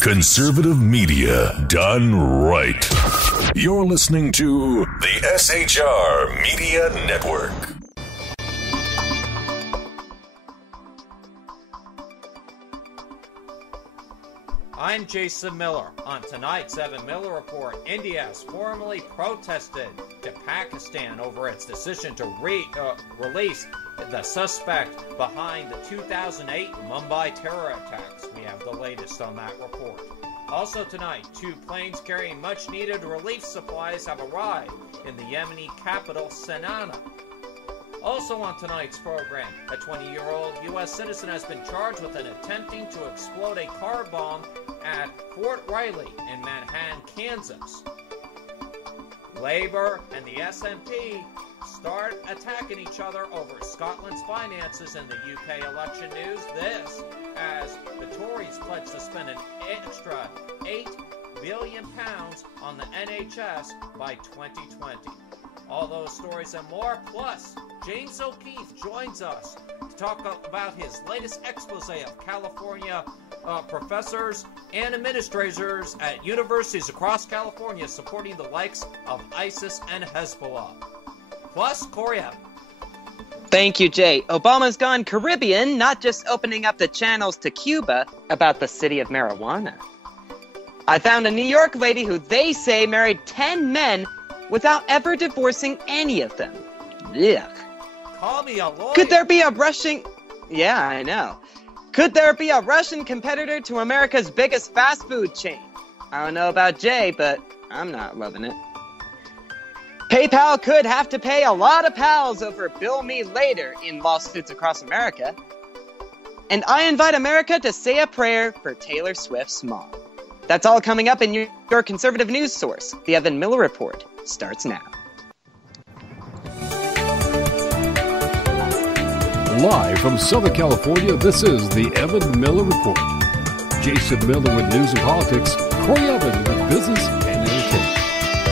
Conservative media done right. You're listening to the SHR Media Network. I'm Jason Miller. On tonight's Evan Miller Report, India has formally protested to Pakistan over its decision to release the suspect behind the 2008 Mumbai terror attacks. We have the latest on that report. Also tonight, 2 planes carrying much-needed relief supplies have arrived in the Yemeni capital, Sana'a. Also on tonight's program, a 20-year-old U.S. citizen has been charged with attempting to explode a car bomb at Fort Riley in Manhattan, Kansas. Labour and the SNP start attacking each other over Scotland's finances in the UK election news. This as the Tories pledge to spend an extra £8 billion on the NHS by 2020. All those stories and more, plus James O'Keefe joins us to talk about his latest expose of California professors and administrators at universities across California supporting the likes of ISIS and Hezbollah. Plus, Corey Evans. Thank you, Jay. Obama's gone Caribbean, not just opening up the channels to Cuba about the city of marijuana. I found a New York lady who they say married 10 men without ever divorcing any of them. Ugh. Call me a lawyer. Could there be a Russian... Yeah, I know. Could there be a Russian competitor to America's biggest fast food chain? I don't know about Jay, but I'm not loving it. PayPal could have to pay a lot of pals over Bill Me Later in lawsuits across America. And I invite America to say a prayer for Taylor Swift's mom. That's all coming up in your conservative news source. The Evan Miller Report starts now. Live from Southern California, this is the Evan Miller Report. Jason Miller with news and politics, Corey Evan with business and entertainment.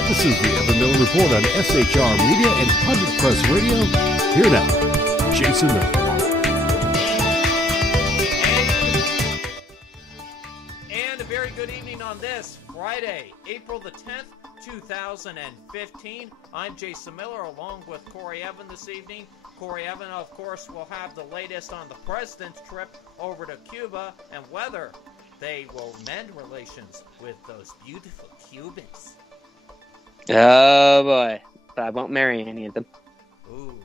This is the Evan Miller Report on SHR Media and 100 Press Radio. Here now, Jason Miller. And a very good evening on this Friday, April the 10th, 2015. I'm Jason Miller along with Corey Evan this evening. Corey Evan, of course, will have the latest on the president's trip over to Cuba and whether they will mend relations with those beautiful Cubans. Oh, boy. But I won't marry any of them. Ooh,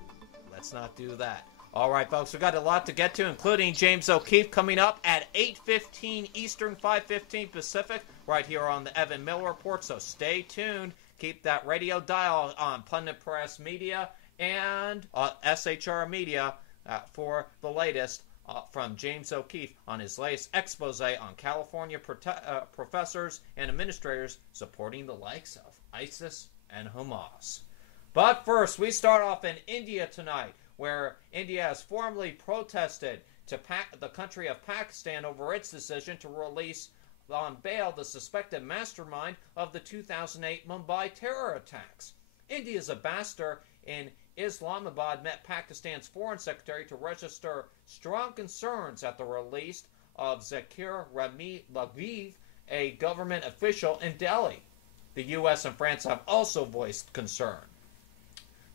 let's not do that. All right, folks, we've got a lot to get to, including James O'Keefe coming up at 8:15 Eastern, 5:15 Pacific, right here on the Evan Miller Report. So stay tuned. Keep that radio dial on Pundit Press Media and SHR Media for the latest from James O'Keefe on his latest expose on California professors and administrators supporting the likes of ISIS and Hamas. But first, we start off in India tonight, where India has formally protested to the country of Pakistan over its decision to release on bail the suspected mastermind of the 2008 Mumbai terror attacks. India's ambassador in Islamabad met Pakistan's foreign secretary to register strong concerns at the release of Zakir Laviv, a government official in Delhi. The U.S. and France have also voiced concern.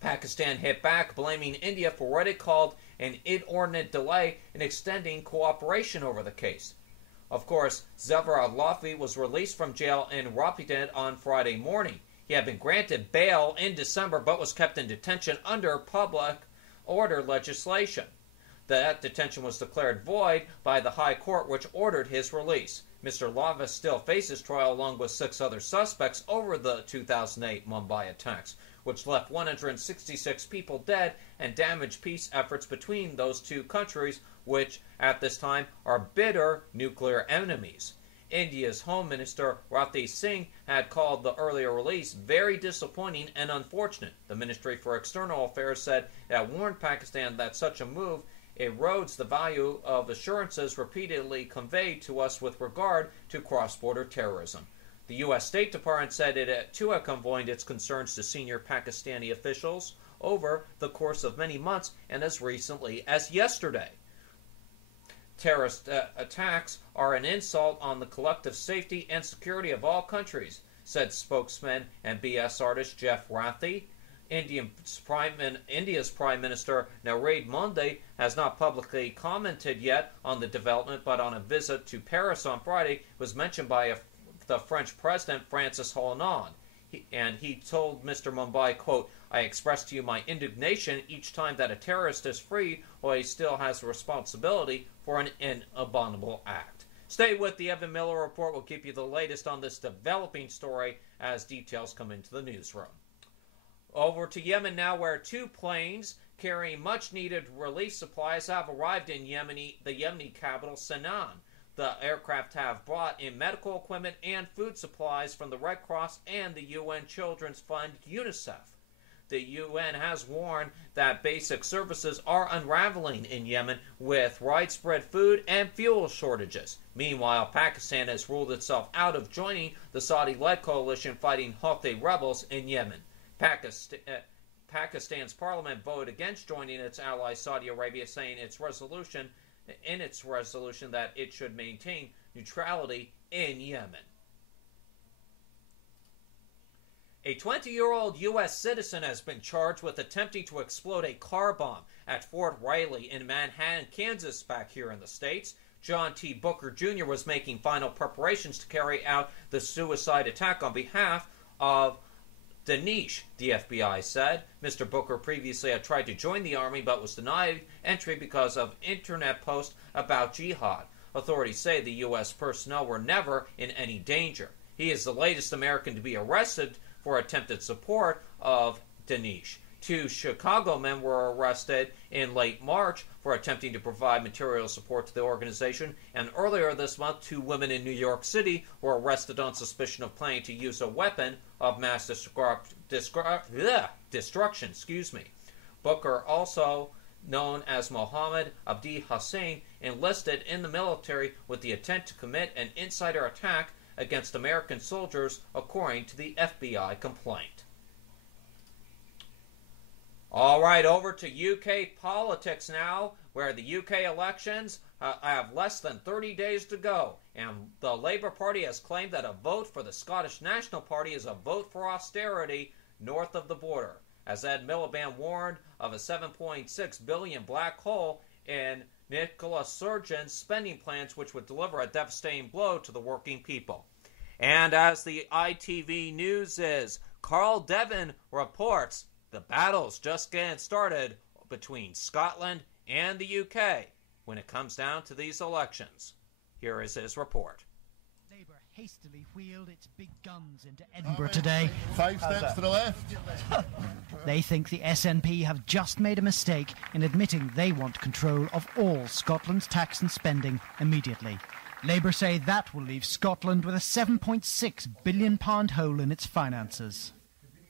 Pakistan hit back, blaming India for what it called an inordinate delay in extending cooperation over the case. Of course, Zakir Laviv was released from jail in Rawalpindi on Friday morning. He had been granted bail in December but was kept in detention under public order legislation. That detention was declared void by the High Court, which ordered his release. Mr. Laviv still faces trial along with 6 other suspects over the 2008 Mumbai attacks, which left 166 people dead and damaged peace efforts between those two countries, which at this time are bitter nuclear enemies. India's Home Minister Rajnath Singh had called the earlier release very disappointing and unfortunate. The Ministry for External Affairs said it warned Pakistan that such a move erodes the value of assurances repeatedly conveyed to us with regard to cross-border terrorism. The U.S. State Department said it too had conveyed its concerns to senior Pakistani officials over the course of many months and as recently as yesterday. Terrorist attacks are an insult on the collective safety and security of all countries, said spokesman and BS artist Jeff Rathi. India's Prime Minister Narendra Modi has not publicly commented yet on the development, but on a visit to Paris on Friday was mentioned by the French President Francis Hollande. He told Mr. Mumbai, quote, "I express to you my indignation each time that a terrorist is freed while he still has a responsibility for an abominable act." Stay with the Evan Miller Report. We'll keep you the latest on this developing story as details come into the newsroom. Over to Yemen now, where 2 planes carrying much-needed relief supplies have arrived in the Yemeni capital, Sana'a. The aircraft have brought in medical equipment and food supplies from the Red Cross and the UN Children's Fund, UNICEF. The UN has warned that basic services are unraveling in Yemen with widespread food and fuel shortages. Meanwhile, Pakistan has ruled itself out of joining the Saudi-led coalition fighting Houthi rebels in Yemen. Pakistan's parliament voted against joining its ally Saudi Arabia, saying its resolution that it should maintain neutrality in Yemen. A 20-year-old U.S. citizen has been charged with attempting to explode a car bomb at Fort Riley in Manhattan, Kansas, back here in the States. John T. Booker Jr. was making final preparations to carry out the suicide attack on behalf of Daesh, the FBI said. Mr. Booker previously had tried to join the army but was denied entry because of internet posts about jihad. Authorities say the U.S. personnel were never in any danger. He is the latest American to be arrested for attempted support of Daesh. 2 Chicago men were arrested in late March for attempting to provide material support to the organization, and earlier this month 2 women in New York City were arrested on suspicion of planning to use a weapon of mass destruction. Booker, also known as Mohammed Abdi Hussein, enlisted in the military with the intent to commit an insider attack against American soldiers, according to the FBI complaint. All right, over to UK politics now, where the UK elections have less than 30 days to go, and the Labour Party has claimed that a vote for the Scottish National Party is a vote for austerity north of the border, as Ed Miliband warned of a $7.6 billion black hole in Nicola Sturgeon's spending plans, which would deliver a devastating blow to the working people. And as the ITV News is, Carl Devon reports the battle's just getting started between Scotland and the UK when it comes down to these elections. Here is his report. Labour hastily wheeled its big guns into Edinburgh today. 5 steps to the left. They think the SNP have just made a mistake in admitting they want control of all Scotland's tax and spending immediately. Labour say that will leave Scotland with a £7.6 billion hole in its finances.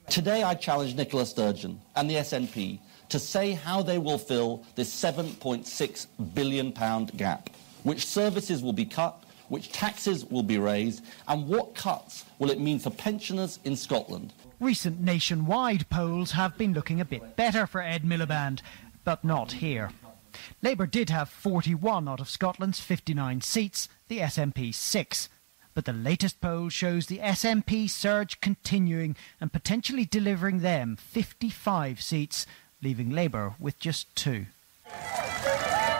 Today I challenge Nicola Sturgeon and the SNP to say how they will fill this £7.6 billion gap. Which services will be cut, which taxes will be raised, and what cuts will it mean for pensioners in Scotland? Recent nationwide polls have been looking a bit better for Ed Miliband, but not here. Labour did have 41 out of Scotland's 59 seats, the SNP 6. But the latest poll shows the SNP surge continuing and potentially delivering them 55 seats, leaving Labour with just 2.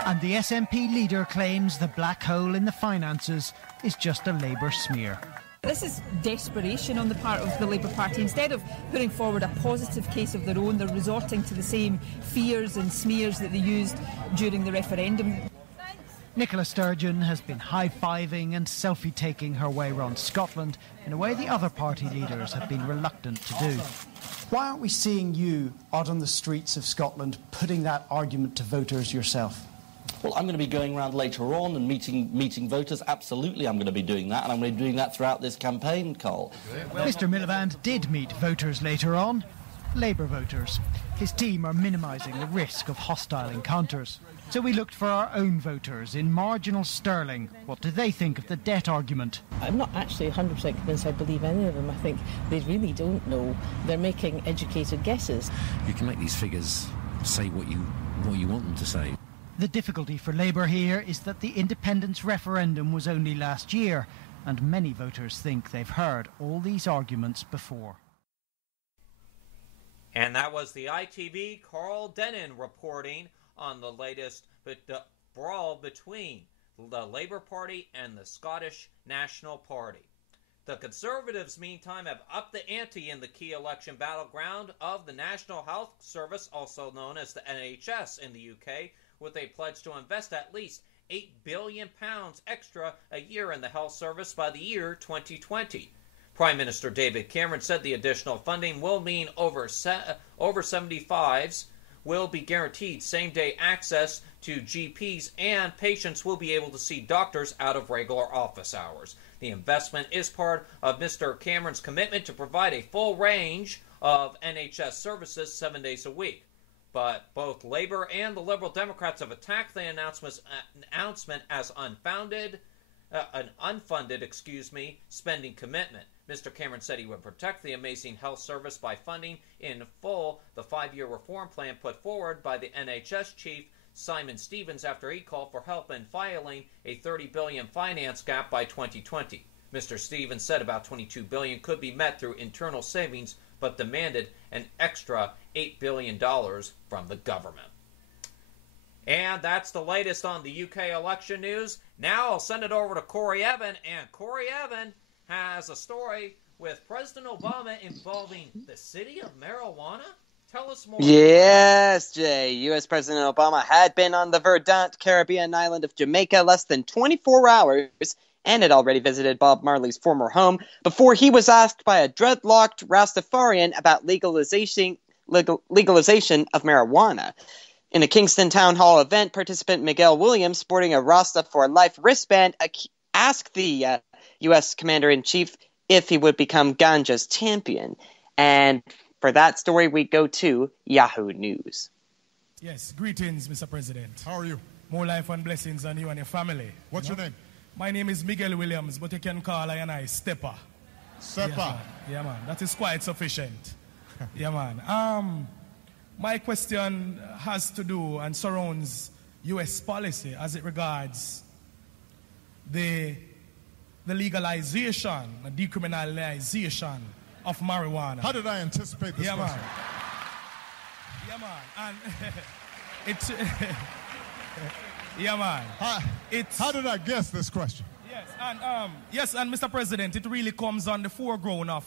And the SNP leader claims the black hole in the finances is just a Labour smear. This is desperation on the part of the Labour Party. Instead of putting forward a positive case of their own, they're resorting to the same fears and smears that they used during the referendum. Nicola Sturgeon has been high-fiving and selfie-taking her way around Scotland in a way the other party leaders have been reluctant to do. Why aren't we seeing you out on the streets of Scotland putting that argument to voters yourself? Well, I'm going to be going around later on and meeting voters. Absolutely, I'm going to be doing that, and I'm going to be doing that throughout this campaign, Carl. Mr Miliband did meet voters later on, Labour voters. His team are minimising the risk of hostile encounters. So we looked for our own voters in marginal Stirling. What do they think of the debt argument? I'm not actually 100% convinced I believe any of them. I think they really don't know. They're making educated guesses. You can make these figures say what you want them to say. The difficulty for Labour here is that the independence referendum was only last year, and many voters think they've heard all these arguments before. And that was the ITV Carl Denon reporting on the latest brawl between the Labour Party and the Scottish National Party. The Conservatives, meantime, have upped the ante in the key election battleground of the National Health Service, also known as the NHS in the UK, with a pledge to invest at least £8 billion extra a year in the health service by the year 2020. Prime Minister David Cameron said the additional funding will mean over 75s will be guaranteed same-day access to GPs, and patients will be able to see doctors out of regular office hours. The investment is part of Mr. Cameron's commitment to provide a full range of NHS services 7 days a week. But both Labour and the Liberal Democrats have attacked the announcement as an unfunded spending commitment. Mr. Cameron said he would protect the amazing health service by funding in full the 5-year reform plan put forward by the NHS chief Simon Stevens after he called for help in filing a $30 billion finance gap by 2020. Mr. Stevens said about $22 billion could be met through internal savings, but demanded an extra $8 billion from the government. And that's the latest on the UK election news. Now I'll send it over to Corey Evan, and Corey Evan has a story with President Obama involving the city of marijuana. Tell us more. Yes, Jay. U.S. President Obama had been on the verdant Caribbean island of Jamaica less than 24 hours and had already visited Bob Marley's former home before he was asked by a dreadlocked Rastafarian about legalization of marijuana. In a Kingston Town Hall event, participant Miguel Williams, sporting a Rasta for Life wristband, asked the U.S. Commander-in-Chief if he would become Ganja's champion. And for that story, we go to Yahoo News. Yes, greetings, Mr. President. How are you? More life and blessings on you and your family. What's your name? My name is Miguel Williams, but you can call I Stepper. Stepper? Yeah, man. That is quite sufficient. Yeah, man. My question has to do and surrounds U.S. policy as it regards the legalization, the decriminalization of marijuana. How did I anticipate this question? Man. Yeah, man. And yeah, man. How did I guess this question? Yes, and Mr. President, it really comes on the foreground of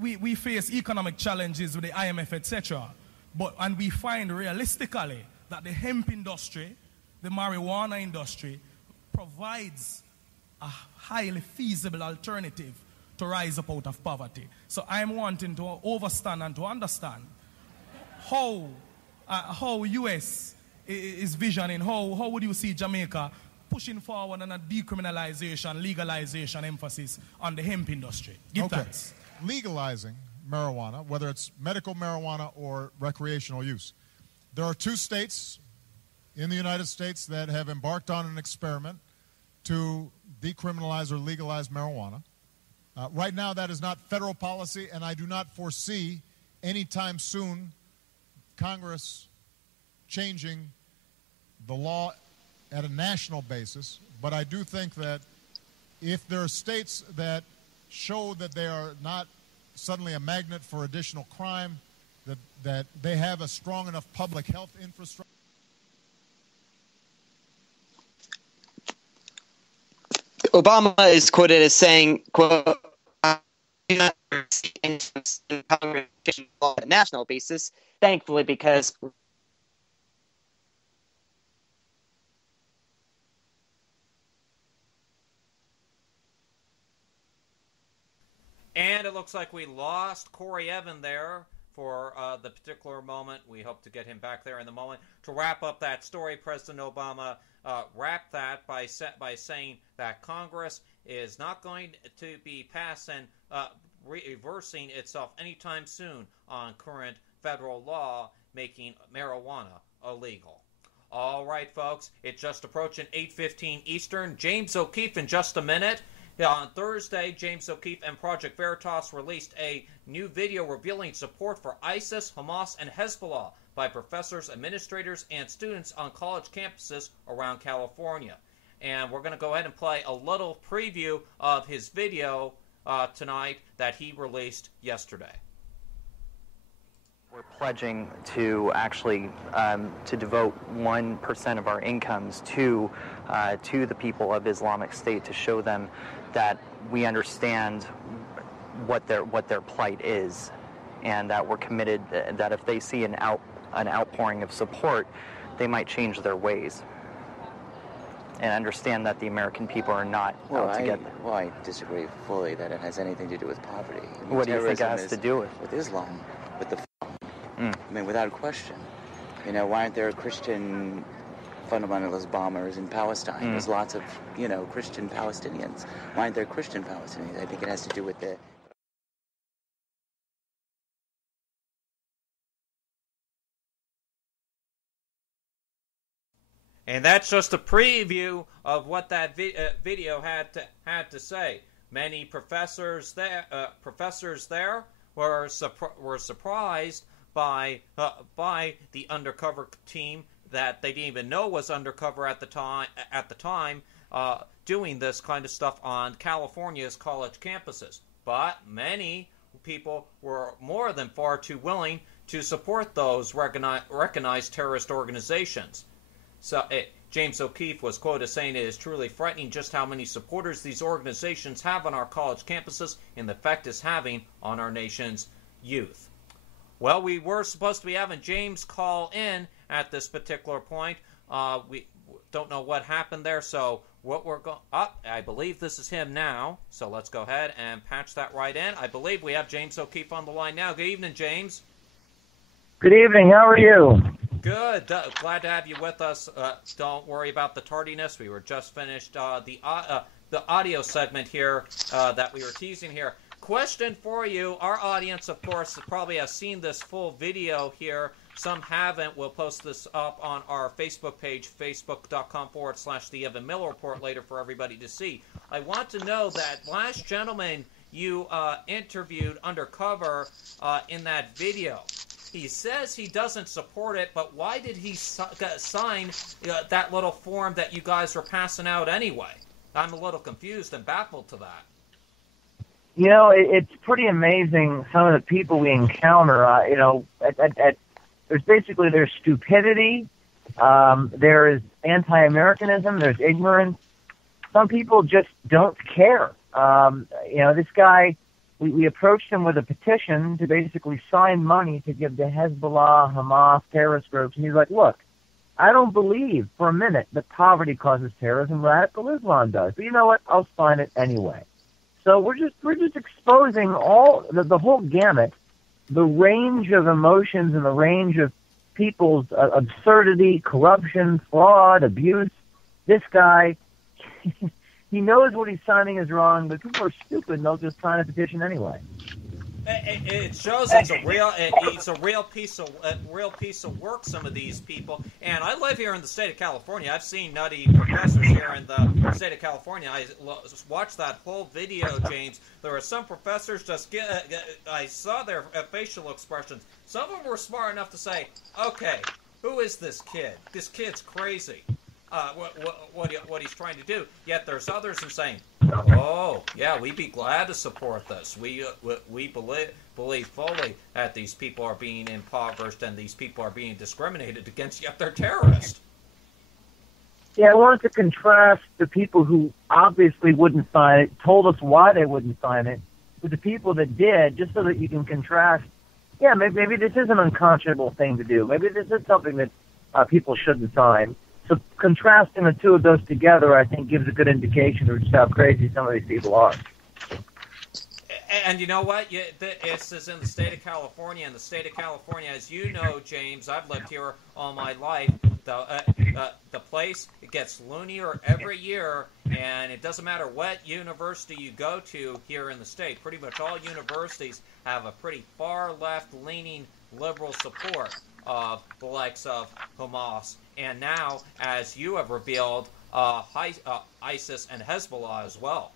we face economic challenges with the IMF, etc. And we find realistically that the hemp industry, the marijuana industry, provides a highly feasible alternative to rise up out of poverty. So I'm wanting to understand and to understand how U.S. is visioning, how would you see Jamaica pushing forward on a decriminalization, legalization emphasis on the hemp industry? Give thanks. Legalizing marijuana, whether it's medical marijuana or recreational use. There are 2 states in the United States that have embarked on an experiment to decriminalize or legalize marijuana. Right now, that is not federal policy, and I do not foresee anytime soon Congress changing the law at a national basis. But I do think that if there are states that show that they are not suddenly a magnet for additional crime, that they have a strong enough public health infrastructure. Obama is quoted as saying, quote, "I do not see any law on a national basis, thankfully, because..." And it looks like we lost Corey Evan there for the particular moment. We hope to get him back there in the moment. To wrap up that story, President Obama wrapped that by saying that Congress is not going to be passing, reversing itself anytime soon on current federal law making marijuana illegal. All right, folks, it's just approaching 8:15 Eastern. James O'Keefe in just a minute. On Thursday, James O'Keefe and Project Veritas released a new video revealing support for ISIS, Hamas, and Hezbollah. by professors, administrators, and students on college campuses around California. And we're going to go ahead and play a little preview of his video tonight that he released yesterday. We're pledging to actually to devote 1% of our incomes to the people of Islamic State, to show them that we understand what their plight is, and that we're committed, that if they see an outpouring of support, they might change their ways and understand that the American people are not out to get them. Well, I disagree fully that it has anything to do with poverty. I mean, what do you think it has to do with? With Islam, with the I mean, without question. You know, why aren't there Christian fundamentalist bombers in Palestine? There's lots of, you know, Christian Palestinians. Why aren't there Christian Palestinians? I think it has to do with the... And that's just a preview of what that video had to say. Many professors there were surprised by the undercover team that they didn't even know was undercover at the time, doing this kind of stuff on California's college campuses. But many people were more than far too willing to support those recognized terrorist organizations. So James O'Keefe was quoted as saying, "It is truly frightening just how many supporters these organizations have on our college campuses and the effect it's having on our nation's youth." Well, we were supposed to be having James call in at this particular point. We don't know what happened there, so what we're going up, I believe this is him now. So let's go ahead and patch that right in. I believe we have James O'Keefe on the line now. Good evening, James. Good evening. How are you? Good. Glad to have you with us. Don't worry about the tardiness. We were just finished the audio segment here that we were teasing here. Question for you. Our audience, of course, probably has seen this full video here. Some haven't. We'll post this up on our Facebook page, facebook.com/The Evan Miller Report later for everybody to see. I want to know that last gentleman you interviewed undercover in that video, he says he doesn't support it, but why did he sign that little form that you guys were passing out anyway? I'm a little confused and baffled to that. You know, it's pretty amazing some of the people we encounter. You know, there's stupidity, there is anti-Americanism, there's ignorance. Some people just don't care. You know, this guy, we approached him with a petition to basically sign money to give to Hezbollah, Hamas, terrorist groups, and he's like, look, I don't believe for a minute that poverty causes terrorism. Radical Islam does. But you know what? I'll sign it anyway. So we're just exposing all the whole gamut, the range of emotions and the range of people's absurdity, corruption, fraud, abuse. This guy, he knows what he's signing is wrong, but people are stupid and they'll just sign a petition anyway. It shows it's a real piece of work. Some of these people, and I live here in the state of California. I've seen nutty professors here in the state of California. I watched that whole video, James. There were some professors I saw their facial expressions. Some of them were smart enough to say, "Okay, who is this kid? This kid's crazy. What he's trying to do." Yet there's others who are saying, "Oh, yeah, we'd be glad to support this. We believe fully that these people are being impoverished and these people are being discriminated against, yet they're terrorists." Yeah, I wanted to contrast the people who obviously wouldn't sign it, told us why they wouldn't sign it, with the people that did, just so that you can contrast. Yeah, maybe this is an unconscionable thing to do. Maybe this is something that people shouldn't sign. So contrasting the two of those together, I think, gives a good indication of just how crazy some of these people are. And you know what? This is in the state of California. In the state of California, as you know, James, I've lived here all my life. The place, it gets loonier every year, and it doesn't matter what university you go to here in the state. Pretty much all universities have a pretty far left-leaning liberal support of the likes of Hamas. And now, as you have revealed, ISIS and Hezbollah as well.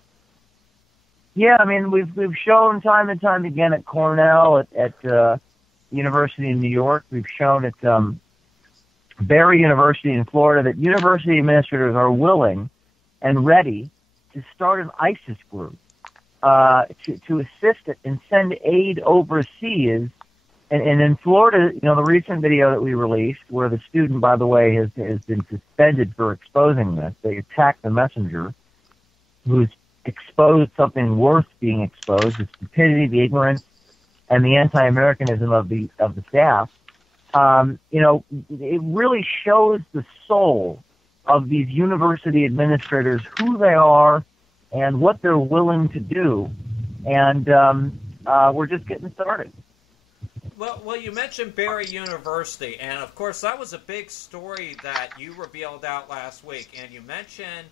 Yeah, I mean, we've shown time and time again at Cornell, at University in New York. We've shown at Barry University in Florida that university administrators are willing and ready to start an ISIS group to assist it and send aid overseas. And in Florida, you know, the recent video that we released, where the student, by the way, has been suspended for exposing this. They attacked the messenger, who's exposed something worth being exposed: the stupidity, the ignorance, and the anti-Americanism of the staff. You know, it really shows the soul of these university administrators, who they are and what they're willing to do. And we're just getting started. Well, you mentioned Barry University, and of course that was a big story that you revealed out last week. And you mentioned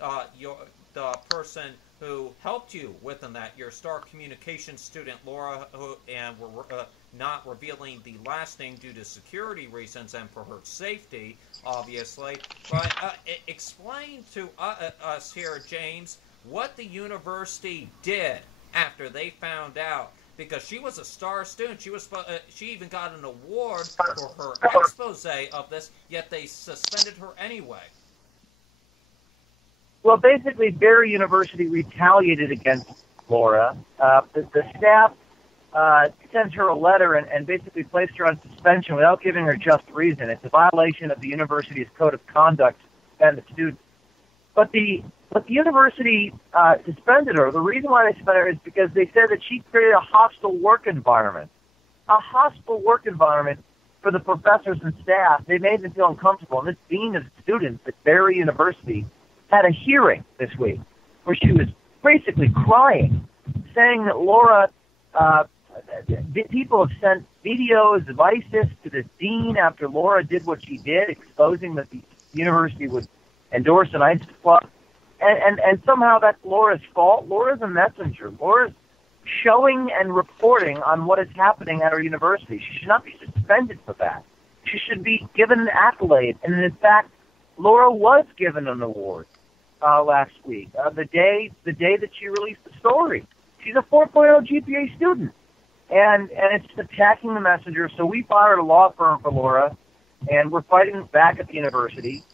the person who helped you within that, your star communications student Laura, and we're not revealing the last name due to security reasons and for her safety, obviously. But explain to us here, James, what the university did after they found out. Because she was a star student, she even got an award for her expose of this, yet they suspended her anyway. Well, basically, Barry University retaliated against Laura. The staff sent her a letter and basically placed her on suspension without giving her just reason. It's a violation of the university's code of conduct to suspend the student. But the university suspended her. The reason why they suspended her is because they said that she created a hostile work environment. A hostile work environment for the professors and staff. They made them feel uncomfortable. And this dean of students at Barry University had a hearing this week where she was basically crying, saying that Laura, people have sent videos of ISIS to the dean after Laura did what she did, exposing that the university would endorse an ISIS club. And somehow that's Laura's fault. Laura's a messenger. Laura's showing and reporting on what is happening at our university. She should not be suspended for that. She should be given an accolade. And in fact, Laura was given an award last week, the day that she released the story. She's a 4.0 GPA student. And it's attacking the messenger. So we fired a law firm for Laura, and we're fighting back at the university.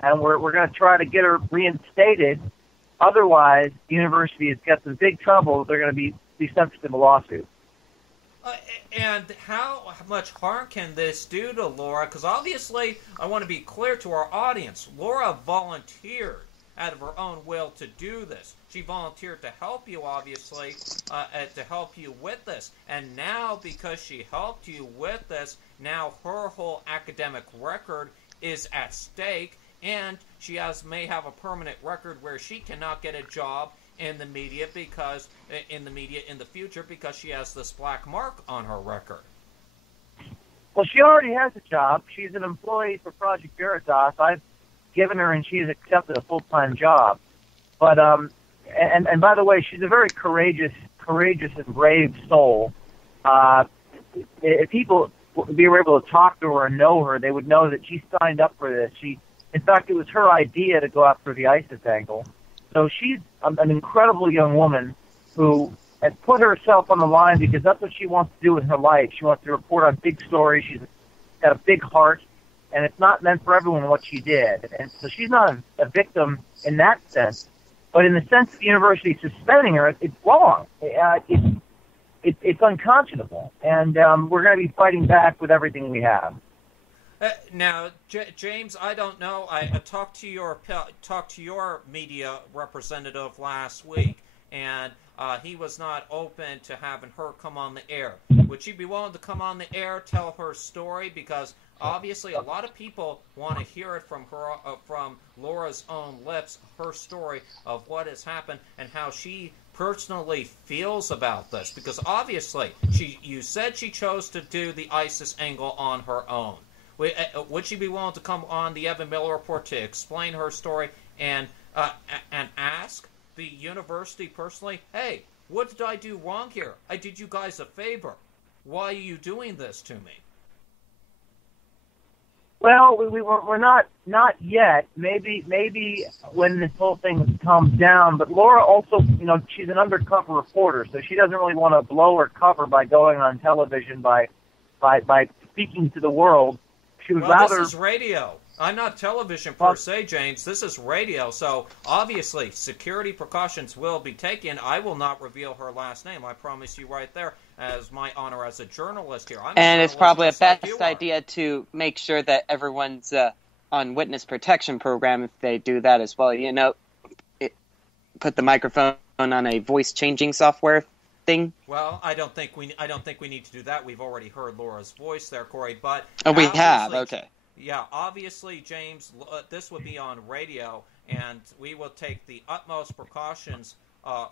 And we're going to try to get her reinstated. Otherwise, the university has got some big trouble. They're going to be subject to a lawsuit. And how much harm can this do to Laura? Because obviously, I want to be clear to our audience. Laura volunteered out of her own will to do this. She volunteered to help you, obviously, to help you with this. And now, because she helped you with this, now her whole academic record is at stake. And she may have a permanent record where she cannot get a job in the media in the future because she has this black mark on her record. Well, she already has a job. She's an employee for Project Veritas. I've given her, and she's accepted a full-time job. But and by the way, she's a very courageous and brave soul. If people were able to talk to her and know her, they would know that she signed up for this. In fact, it was her idea to go after the ISIS angle. So she's an incredible young woman who has put herself on the line because that's what she wants to do in her life. She wants to report on big stories. She's got a big heart, and it's not meant for everyone what she did. And so she's not a victim in that sense. But in the sense of the university suspending her, it's wrong. It's unconscionable. And we're going to be fighting back with everything we have. Now, James, I don't know. I talked to your media representative last week, and he was not open to having her come on the air. Would she be willing to come on the air, tell her story? Because obviously, a lot of people want to hear it from her, from Laura's own lips, her story of what has happened and how she personally feels about this. Because obviously, you said she chose to do the ISIS angle on her own. Would she be willing to come on the Evan Miller Report to explain her story and ask the university personally, hey, what did I do wrong here? I did you guys a favor. Why are you doing this to me? Well, we're not yet. Maybe when this whole thing calms down. But Laura also, she's an undercover reporter, so she doesn't really want to blow her cover by going on television by speaking to the world. She would rather. This is radio. I'm not television per se, James. This is radio, so obviously security precautions will be taken. I will not reveal her last name. I promise you right there, as my honor as a journalist here. And it's probably a best idea to make sure that everyone's on witness protection program if they do that as well. Put the microphone on a voice changing software thing. Well, I don't think we need to do that. We've already heard Laura's voice there, Corey. But we have. Okay. Yeah, obviously, James, this would be on radio, and we will take the utmost precautions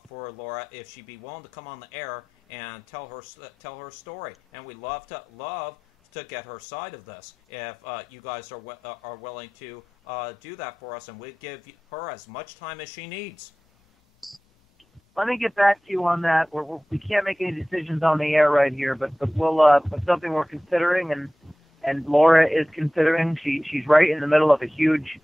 for Laura if she'd be willing to come on the air and tell her story. And we love to get her side of this. If you guys are willing to do that for us, and we'd give her as much time as she needs. Let me get back to you on that. We can't make any decisions on the air right here, but we'll it's something we're considering, and Laura is considering. She's right in the middle of a huge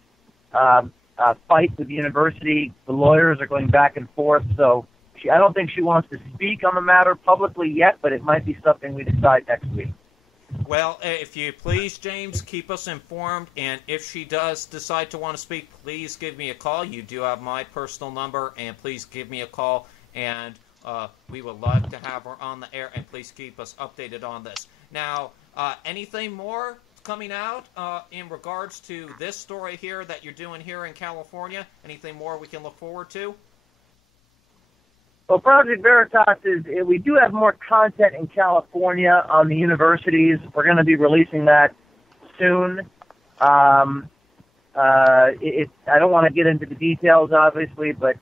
fight with the university. The lawyers are going back and forth, so I don't think she wants to speak on the matter publicly yet, but it might be something we decide next week. Well, if you please, James, keep us informed, and if she does decide to want to speak, please give me a call. You do have my personal number, and please give me a call, and we would love to have her on the air, and please keep us updated on this. Now, anything more coming out in regards to this story here that you're doing here in California? Anything more we can look forward to? Well, Project Veritas we do have more content in California on the universities. We're going to be releasing that soon. I don't want to get into the details, obviously, but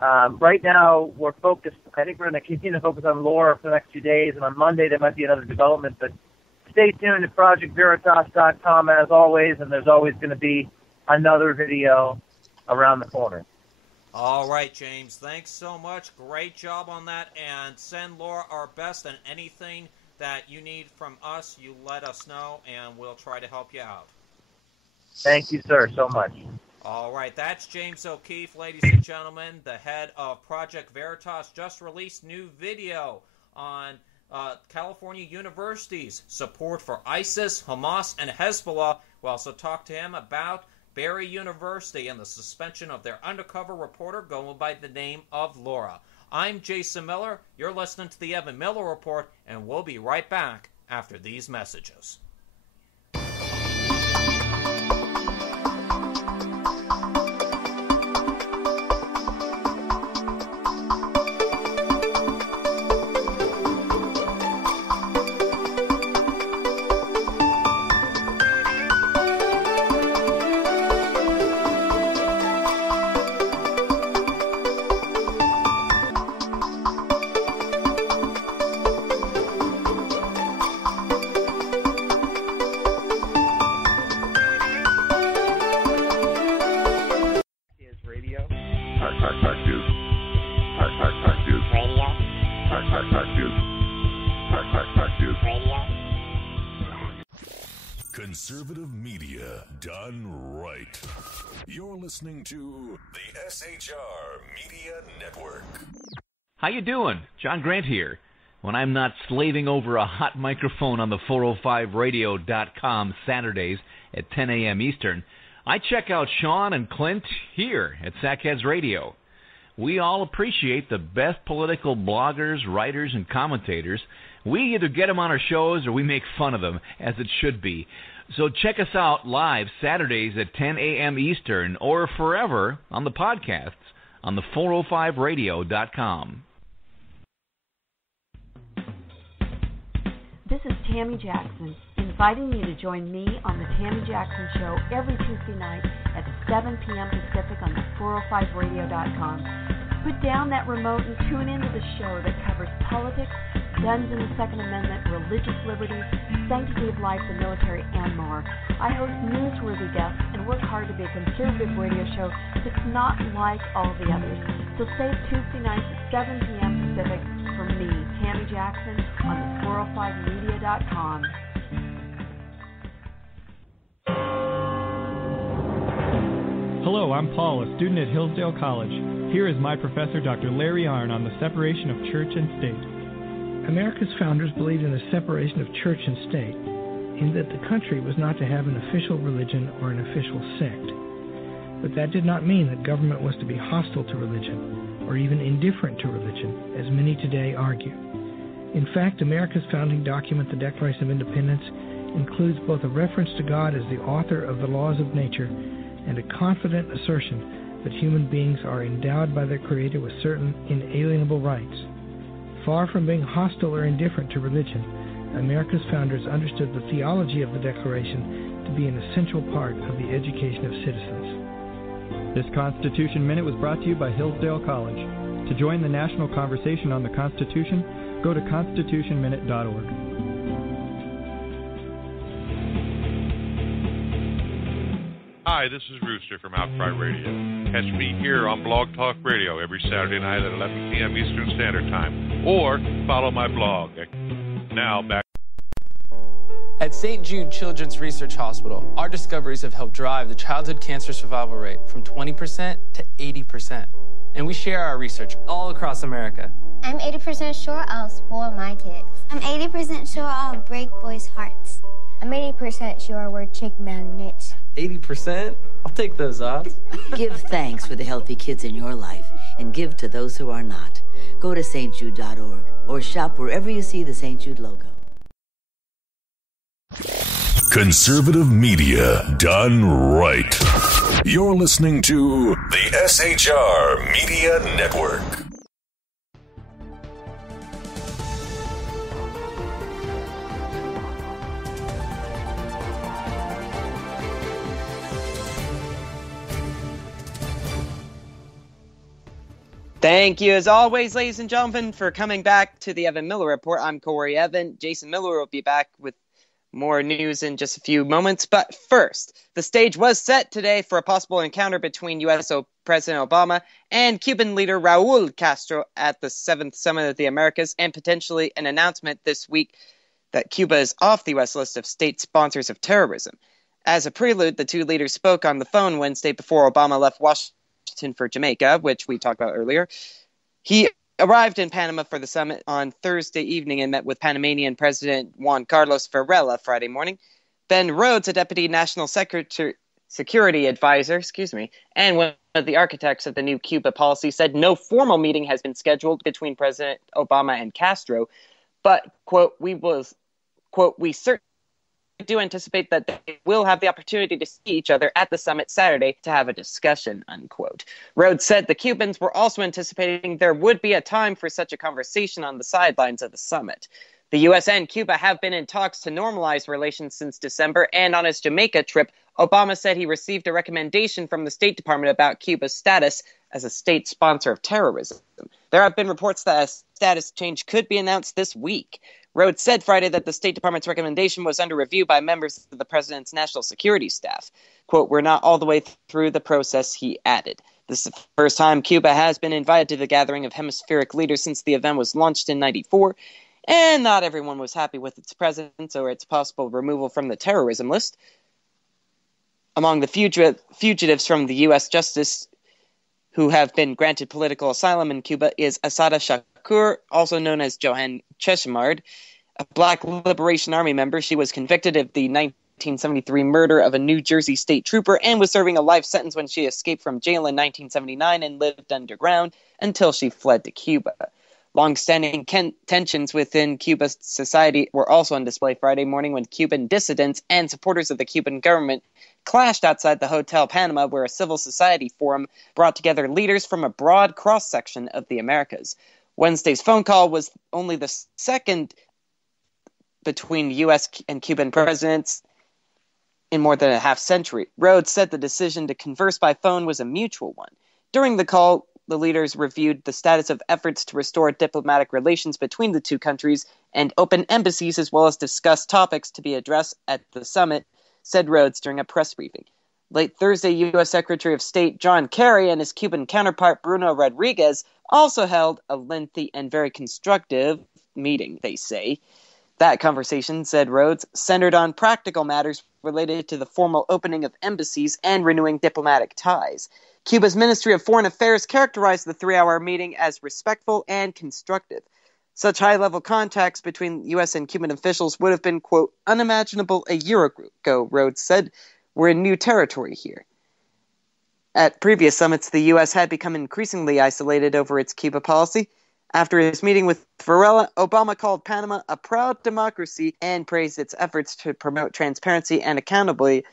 right now we're focused. I think we're going to continue to focus on Laura for the next few days, and on Monday there might be another development, but stay tuned to ProjectVeritas.com as always, and there's always going to be another video around the corner. All right, James. Thanks so much. Great job on that. And send Laura our best, and anything that you need from us, you let us know, and we'll try to help you out. Thank you, sir, so much. All right. That's James O'Keefe, ladies and gentlemen, the head of Project Veritas. Just released new video on California universities' support for ISIS, Hamas, and Hezbollah. We also talked to him about Barry University and the suspension of their undercover reporter going by the name of Laura. I'm Jason Miller. You're listening to the Evan Miller Report, and we'll be right back after these messages. Conservative media done right. You're listening to the SHR Media Network. How you doing? John Grant here. When I'm not slaving over a hot microphone on the 405radio.com Saturdays at 10 a.m. Eastern, I check out Sean and Clint here at Sackheads Radio. We all appreciate the best political bloggers, writers, and commentators. We either get them on our shows or we make fun of them, as it should be. So check us out live Saturdays at 10 a.m. Eastern or forever on the podcasts on the 405radio.com. This is Tammy Jackson, inviting you to join me on the Tammy Jackson Show every Tuesday night at 7 p.m. Pacific on the 405radio.com. Put down that remote and tune into the show that covers politics, guns and the Second Amendment, religious liberties, sanctity of life, the military, and more. I host newsworthy guests and work hard to be a conservative radio show that's not like all the others. So save Tuesday nights at 7 p.m. Pacific for me, Tammy Jackson, on the 405media.com. Hello, I'm Paul, a student at Hillsdale College. Here is my professor, Dr. Larry Arnn, on the separation of church and state. America's founders believed in the separation of church and state, in that the country was not to have an official religion or an official sect. But that did not mean that government was to be hostile to religion, or even indifferent to religion, as many today argue. In fact, America's founding document, the Declaration of Independence, includes both a reference to God as the author of the laws of nature and a confident assertion that human beings are endowed by their Creator with certain inalienable rights. Far from being hostile or indifferent to religion, America's founders understood the theology of the Declaration to be an essential part of the education of citizens. This Constitution Minute was brought to you by Hillsdale College. To join the national conversation on the Constitution, go to constitutionminute.org. Hi, this is Rooster from Outcry Radio. Catch me here on Blog Talk Radio every Saturday night at 11 p.m. Eastern Standard Time, or follow my blog. Now, back. At St. Jude Children's Research Hospital, our discoveries have helped drive the childhood cancer survival rate from 20% to 80%. And we share our research all across America. I'm 80% sure I'll spoil my kids. I'm 80% sure I'll break boys' hearts. I'm 80% sure we're chick magnets. 80%? I'll take those odds. Give thanks for the healthy kids in your life and give to those who are not. Go to stjude.org or shop wherever you see the St. Jude logo. Conservative media done right. You're listening to the SHR Media Network. Thank you, as always, ladies and gentlemen, for coming back to the Evan Miller Report. I'm Corey Evan. Jason Miller will be back with more news in just a few moments. But first, the stage was set today for a possible encounter between U.S. President Obama and Cuban leader Raul Castro at the 7th Summit of the Americas, and potentially an announcement this week that Cuba is off the U.S. list of state sponsors of terrorism. As a prelude, the two leaders spoke on the phone Wednesday before Obama left Washington for Jamaica, which we talked about earlier. He arrived in Panama for the summit on Thursday evening and met with Panamanian President Juan Carlos Varela Friday morning. Ben Rhodes, a deputy national security advisor, and one of the architects of the new Cuba policy, said no formal meeting has been scheduled between President Obama and Castro, but, quote, we certainly do anticipate that they will have the opportunity to see each other at the summit Saturday to have a discussion, unquote. Rhodes said the Cubans were also anticipating there would be a time for such a conversation on the sidelines of the summit. The U.S. and Cuba have been in talks to normalize relations since December, and on his Jamaica trip, Obama said he received a recommendation from the State Department about Cuba's status as a state sponsor of terrorism. There have been reports that a status change could be announced this week. Rhodes said Friday that the State Department's recommendation was under review by members of the president's national security staff. Quote, we're not all the way through the process, he added. This is the first time Cuba has been invited to the gathering of hemispheric leaders since the event was launched in 1994, and not everyone was happy with its presence or its possible removal from the terrorism list. Among the fugitives from the U.S. Justice who have been granted political asylum in Cuba is Asada Shakur, also known as Johan Cheshmard, a Black Liberation Army member. She was convicted of the 1973 murder of a New Jersey state trooper and was serving a life sentence when she escaped from jail in 1979 and lived underground until she fled to Cuba. Long-standing tensions within Cuba's society were also on display Friday morning when Cuban dissidents and supporters of the Cuban government clashed outside the Hotel Panama, where a civil society forum brought together leaders from a broad cross-section of the Americas. Wednesday's phone call was only the second between U.S. and Cuban presidents in more than a half-century. Rhodes said the decision to converse by phone was a mutual one. During the call, the leaders reviewed the status of efforts to restore diplomatic relations between the two countries and open embassies, as well as discuss topics to be addressed at the summit, said Rhodes during a press briefing. Late Thursday, U.S. Secretary of State John Kerry and his Cuban counterpart Bruno Rodriguez also held a lengthy and very constructive meeting, they say. That conversation, said Rhodes, centered on practical matters related to the formal opening of embassies and renewing diplomatic ties. Cuba's Ministry of Foreign Affairs characterized the 3-hour meeting as respectful and constructive. Such high-level contacts between U.S. and Cuban officials would have been, quote, unimaginable a year ago, Rhodes said. We're in new territory here. At previous summits, the U.S. had become increasingly isolated over its Cuba policy. After his meeting with Varela, Obama called Panama a proud democracy and praised its efforts to promote transparency and accountability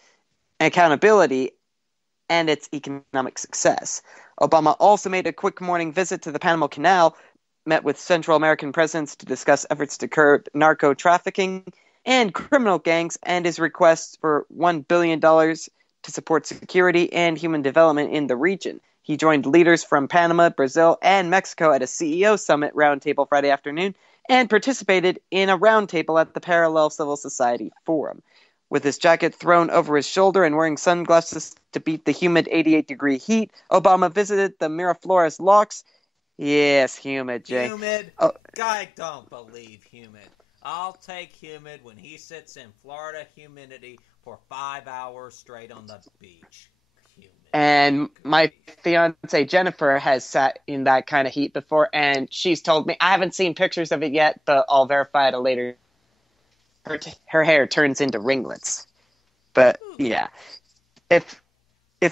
and its economic success. Obama also made a quick morning visit to the Panama Canal, met with Central American presidents to discuss efforts to curb narco-trafficking and criminal gangs, and his request for $1 billion to support security and human development in the region. He joined leaders from Panama, Brazil, and Mexico at a CEO Summit roundtable Friday afternoon and participated in a roundtable at the Parallel Civil Society Forum. With his jacket thrown over his shoulder and wearing sunglasses to beat the humid 88-degree heat, Obama visited the Miraflores locks. Yes, humid, Jay. Humid? Oh. I don't believe humid. I'll take humid when he sits in Florida humidity for 5 hours straight on the beach. And my fiance Jennifer has sat in that kind of heat before, and she's told me, I haven't seen pictures of it yet, but I'll verify it later. Her hair turns into ringlets. But yeah, if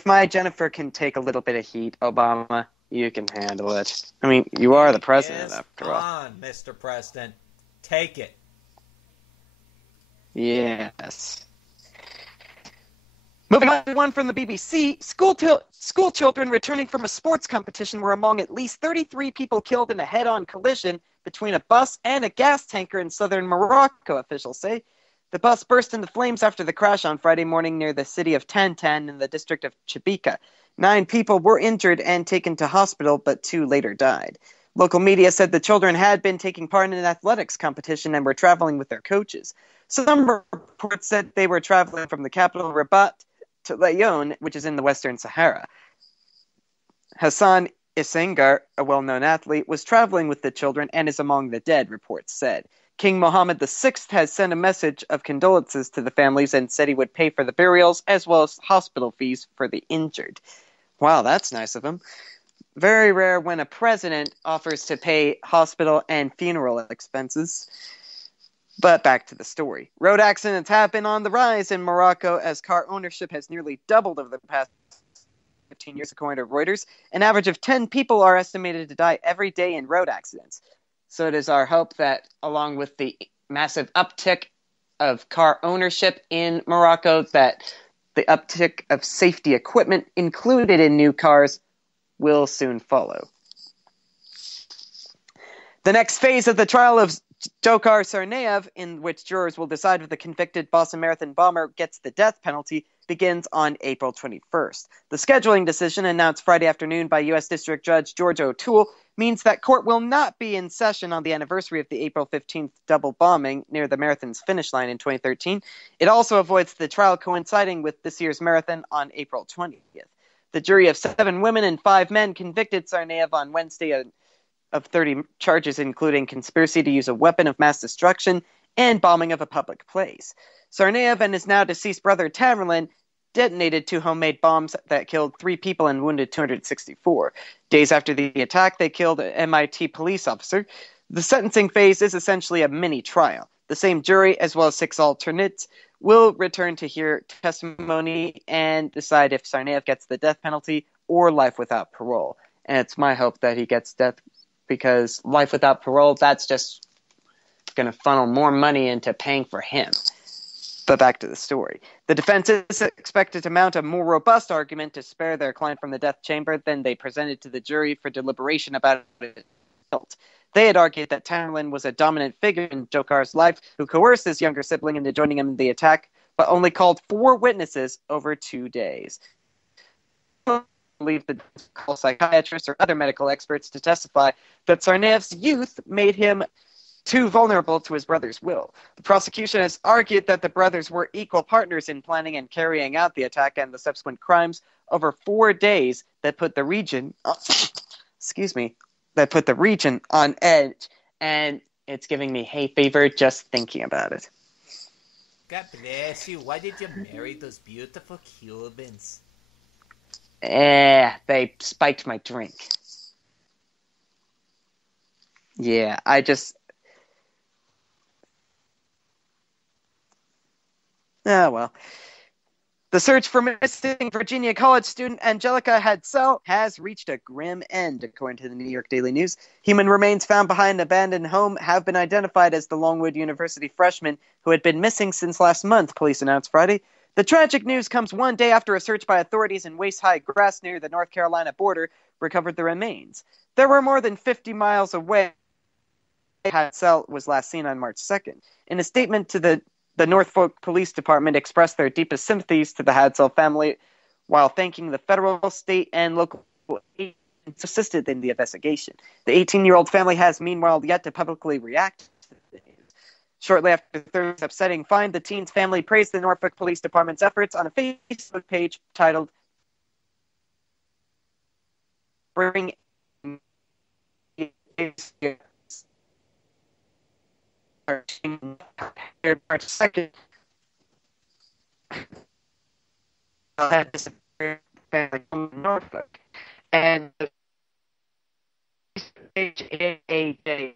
my Jennifer can take a little bit of heat, Obama, you can handle it. I mean, you are the president, after all. Come on, Mr. President. Take it. Yes. Moving on to one from the BBC, school children returning from a sports competition were among at least 33 people killed in a head-on collision between a bus and a gas tanker in southern Morocco, officials say. The bus burst into flames after the crash on Friday morning near the city of Tantan in the district of Chibika. 9 people were injured and taken to hospital, but 2 later died. Local media said the children had been taking part in an athletics competition and were traveling with their coaches. Some reports said they were traveling from the capital Rabat to Lyon, which is in the Western Sahara. Hassan Isengar, a well-known athlete, was traveling with the children and is among the dead, reports said. King Mohammed VI has sent a message of condolences to the families and said he would pay for the burials as well as hospital fees for the injured. Wow, that's nice of him. Very rare when a president offers to pay hospital and funeral expenses. But back to the story. Road accidents have been on the rise in Morocco as car ownership has nearly doubled over the past 15 years, according to Reuters. An average of 10 people are estimated to die every day in road accidents. So it is our hope that, along with the massive uptick of car ownership in Morocco, that the uptick of safety equipment included in new cars will soon follow. The next phase of the trial of Dzhokhar Tsarnaev, in which jurors will decide if the convicted Boston Marathon bomber gets the death penalty, begins on April 21st. The scheduling decision, announced Friday afternoon by U.S. District Judge George O'Toole, means that court will not be in session on the anniversary of the April 15th double bombing near the marathon's finish line in 2013. It also avoids the trial coinciding with this year's marathon on April 20th. The jury of 7 women and 5 men convicted Tsarnaev on Wednesday of 30 charges, including conspiracy to use a weapon of mass destruction and bombing of a public place. Tsarnaev and his now deceased brother Tamerlan detonated 2 homemade bombs that killed 3 people and wounded 264. Days after the attack, they killed an MIT police officer. The sentencing phase is essentially a mini-trial. The same jury, as well as 6 alternates, will return to hear testimony and decide if Tsarnaev gets the death penalty or life without parole. And it's my hope that he gets death, because life without parole, that's just going to funnel more money into paying for him. But back to the story. The defense is expected to mount a more robust argument to spare their client from the death chamber than they presented to the jury for deliberation about it. They had argued that Tamerlan was a dominant figure in Dzhokhar's life who coerced his younger sibling into joining him in the attack, but only called 4 witnesses over 2 days. Believe the psychiatrists or other medical experts to testify that Tsarnaev's youth made him too vulnerable to his brother's will. The prosecution has argued that the brothers were equal partners in planning and carrying out the attack and the subsequent crimes over 4 days that put the region, on edge. And it's giving me hay fever just thinking about it. God bless you. Why did you marry those beautiful Cubans? They spiked my drink. Yeah, oh, well. The search for missing Virginia College student Angelica Hadsell has reached a grim end, according to the New York Daily News. Human remains found behind an abandoned home have been identified as the Longwood University freshman who had been missing since last month, police announced Friday. The tragic news comes one day after a search by authorities in waist-high grass near the North Carolina border recovered the remains. They were more than 50 miles away. Hadsell was last seen on March 2nd. In a statement to the Norfolk Police Department expressed their deepest sympathies to the Hadsell family while thanking the federal, state, and local agents assisted in the investigation. The 18-year-old family has, meanwhile, yet to publicly react to the news. Shortly after Thursday's upsetting find, the teen's family praised the Norfolk Police Department's efforts on a Facebook page titled Bring March 2nd. Had disappeared family from Norfolk. And the page AAJ.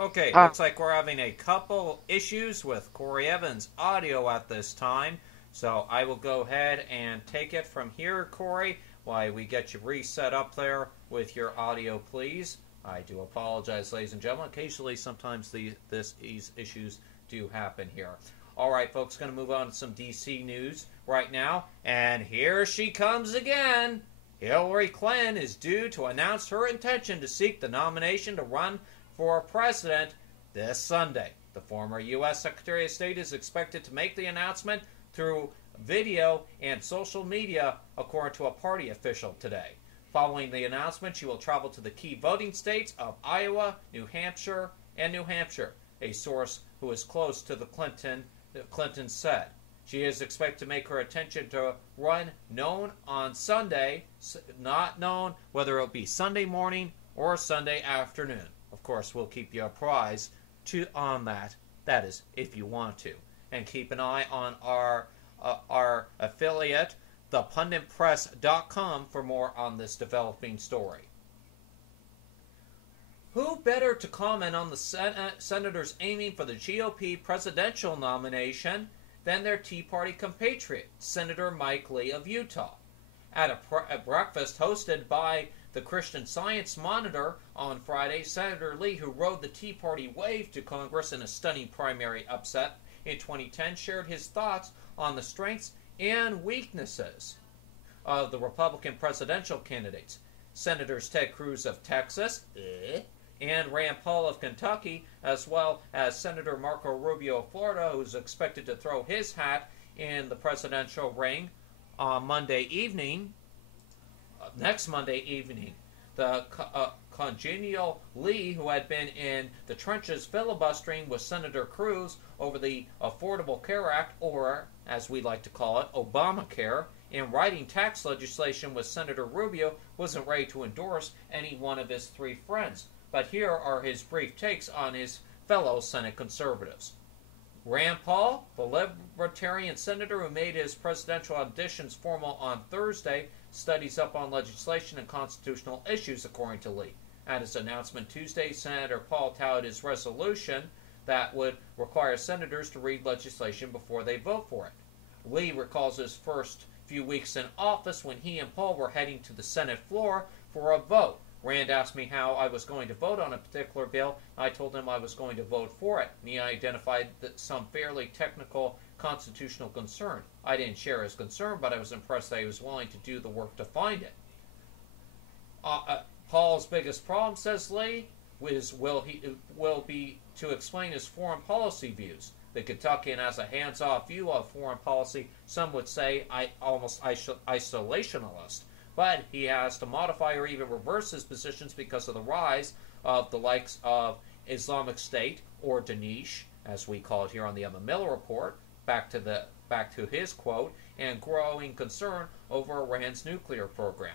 Okay, looks like we're having a couple issues with Corey Evans' audio at this time. So I will go ahead and take it from here, Corey, while we get you reset up there with your audio, please. I do apologize, ladies and gentlemen. Occasionally, sometimes these issues do happen here. All right, folks, going to move on to some D.C. news right now. And here she comes again. Hillary Clinton is due to announce her intention to seek the nomination to run for president this Sunday. The former U.S. Secretary of State is expected to make the announcement through video and social media, according to a party official today. Following the announcement, she will travel to the key voting states of Iowa, New Hampshire, and New Hampshire, a source who is close to the Clinton said. She is expected to make her intention to run known on Sunday, not known whether it will be Sunday morning or Sunday afternoon. Of course, we'll keep you apprised on that. That is, if you want to. And keep an eye on our affiliate, thepunditpress.com, for more on this developing story. Who better to comment on the senators aiming for the GOP presidential nomination than their Tea Party compatriot, Senator Mike Lee of Utah? At a breakfast hosted by the Christian Science Monitor on Friday, Senator Lee, who rode the Tea Party wave to Congress in a stunning primary upset in 2010, shared his thoughts on the strengths and weaknesses of the Republican presidential candidates. Senators Ted Cruz of Texas and Rand Paul of Kentucky, as well as Senator Marco Rubio of Florida, who's expected to throw his hat in the presidential ring on next Monday evening. The congenial Lee, who had been in the trenches filibustering with Senator Cruz over the Affordable Care Act, or, as we like to call it, Obamacare, and writing tax legislation with Senator Rubio, wasn't ready to endorse any one of his three friends. But here are his brief takes on his fellow Senate conservatives. Rand Paul, the Libertarian senator who made his presidential auditions formal on Thursday, studies up on legislation and constitutional issues, according to Lee. At his announcement Tuesday, Senator Paul touted his resolution that would require senators to read legislation before they vote for it. Lee recalls his first few weeks in office when he and Paul were heading to the Senate floor for a vote. Rand asked me how I was going to vote on a particular bill. I told him I was going to vote for it, and he identified some fairly technical constitutional concern. I didn't share his concern, but I was impressed that he was willing to do the work to find it. Paul's biggest problem, says Lee, will be to explain his foreign policy views. The Kentuckian has a hands-off view of foreign policy. Some would say almost isolationalist. But he has to modify or even reverse his positions because of the rise of the likes of Islamic State, or Daesh, as we call it here on the Emma Miller Report, back to his quote, and growing concern over Iran's nuclear program.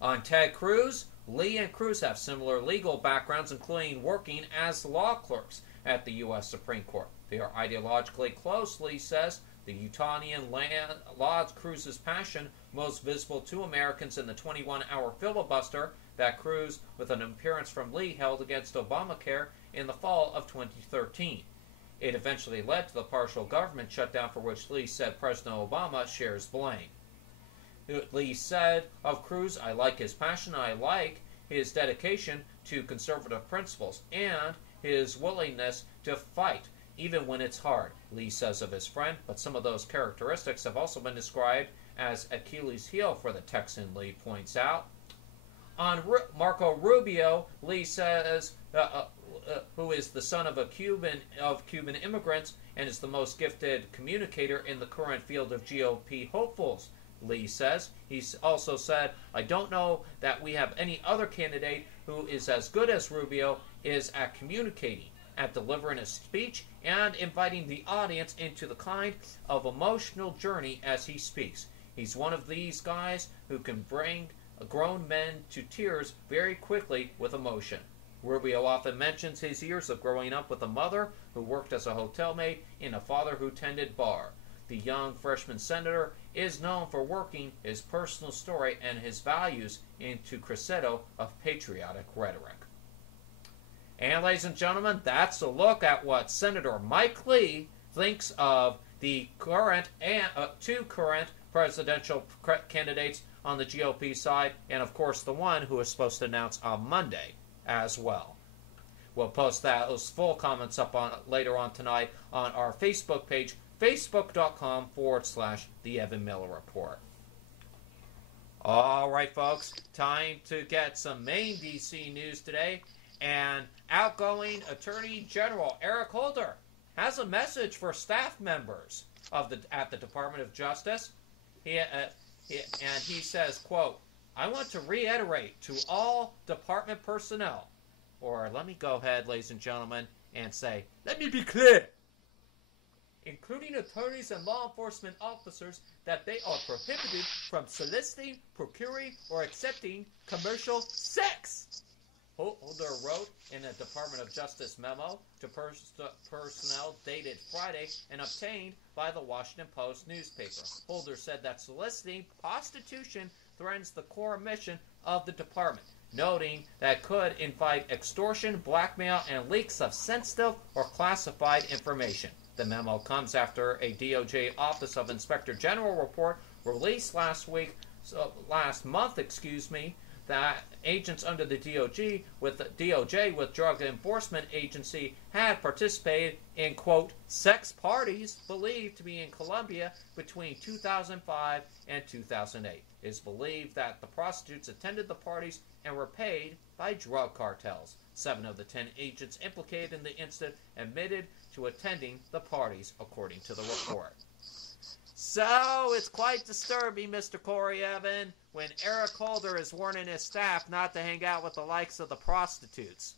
On Ted Cruz, Lee and Cruz have similar legal backgrounds, including working as law clerks at the U.S. Supreme Court. They are ideologically close, Lee says. The Utahnian lauded Cruz's passion, most visible to Americans in the 21-hour filibuster that Cruz, with an appearance from Lee, held against Obamacare in the fall of 2013. It eventually led to the partial government shutdown for which Lee said President Obama shares blame. Lee said of Cruz, "I like his passion, I like his dedication to conservative principles, and his willingness to fight, even when it's hard," Lee says of his friend, but some of those characteristics have also been described as Achilles' heel for the Texan, Lee points out. On Marco Rubio, Lee says, who is the son of Cuban immigrants and is the most gifted communicator in the current field of GOP hopefuls, Lee says. He's also said, "I don't know that we have any other candidate who is as good as Rubio is at communicating, at delivering a speech, and inviting the audience into the kind of emotional journey as he speaks. He's one of these guys who can bring grown men to tears very quickly with emotion." Rubio often mentions his years of growing up with a mother who worked as a hotel maid and a father who tended bar. The young freshman senator is known for working his personal story and his values into crescendo of patriotic rhetoric. And ladies and gentlemen, that's a look at what Senator Mike Lee thinks of the two current presidential candidates on the GOP side, and of course the one who is supposed to announce on Monday as well. We'll post those full comments up on later on tonight on our Facebook page, facebook.com/The Evan Miller Report. All right, folks, time to get some main D.C. news today. And outgoing Attorney General Eric Holder has a message for staff members at the Department of Justice. He says, quote, "I want to reiterate to all department personnel," or let me go ahead, ladies and gentlemen, and say, let me be clear, including attorneys and law enforcement officers, that they are prohibited from soliciting, procuring, or accepting commercial sex. Holder wrote in a Department of Justice memo to personnel dated Friday and obtained by the Washington Post newspaper. Holder said that soliciting prostitution threatens the core mission of the department, noting that could invite extortion, blackmail, and leaks of sensitive or classified information. The memo comes after a DOJ Office of Inspector General report released last month, that agents under the DOJ with Drug Enforcement Agency had participated in, quote, sex parties believed to be in Colombia between 2005 and 2008. It is believed that the prostitutes attended the parties and were paid by drug cartels. 7 of the 10 agents implicated in the incident admitted to attending the parties, according to the report. So, it's quite disturbing, Mr. Corey Evan, when Eric Holder is warning his staff not to hang out with the likes of the prostitutes.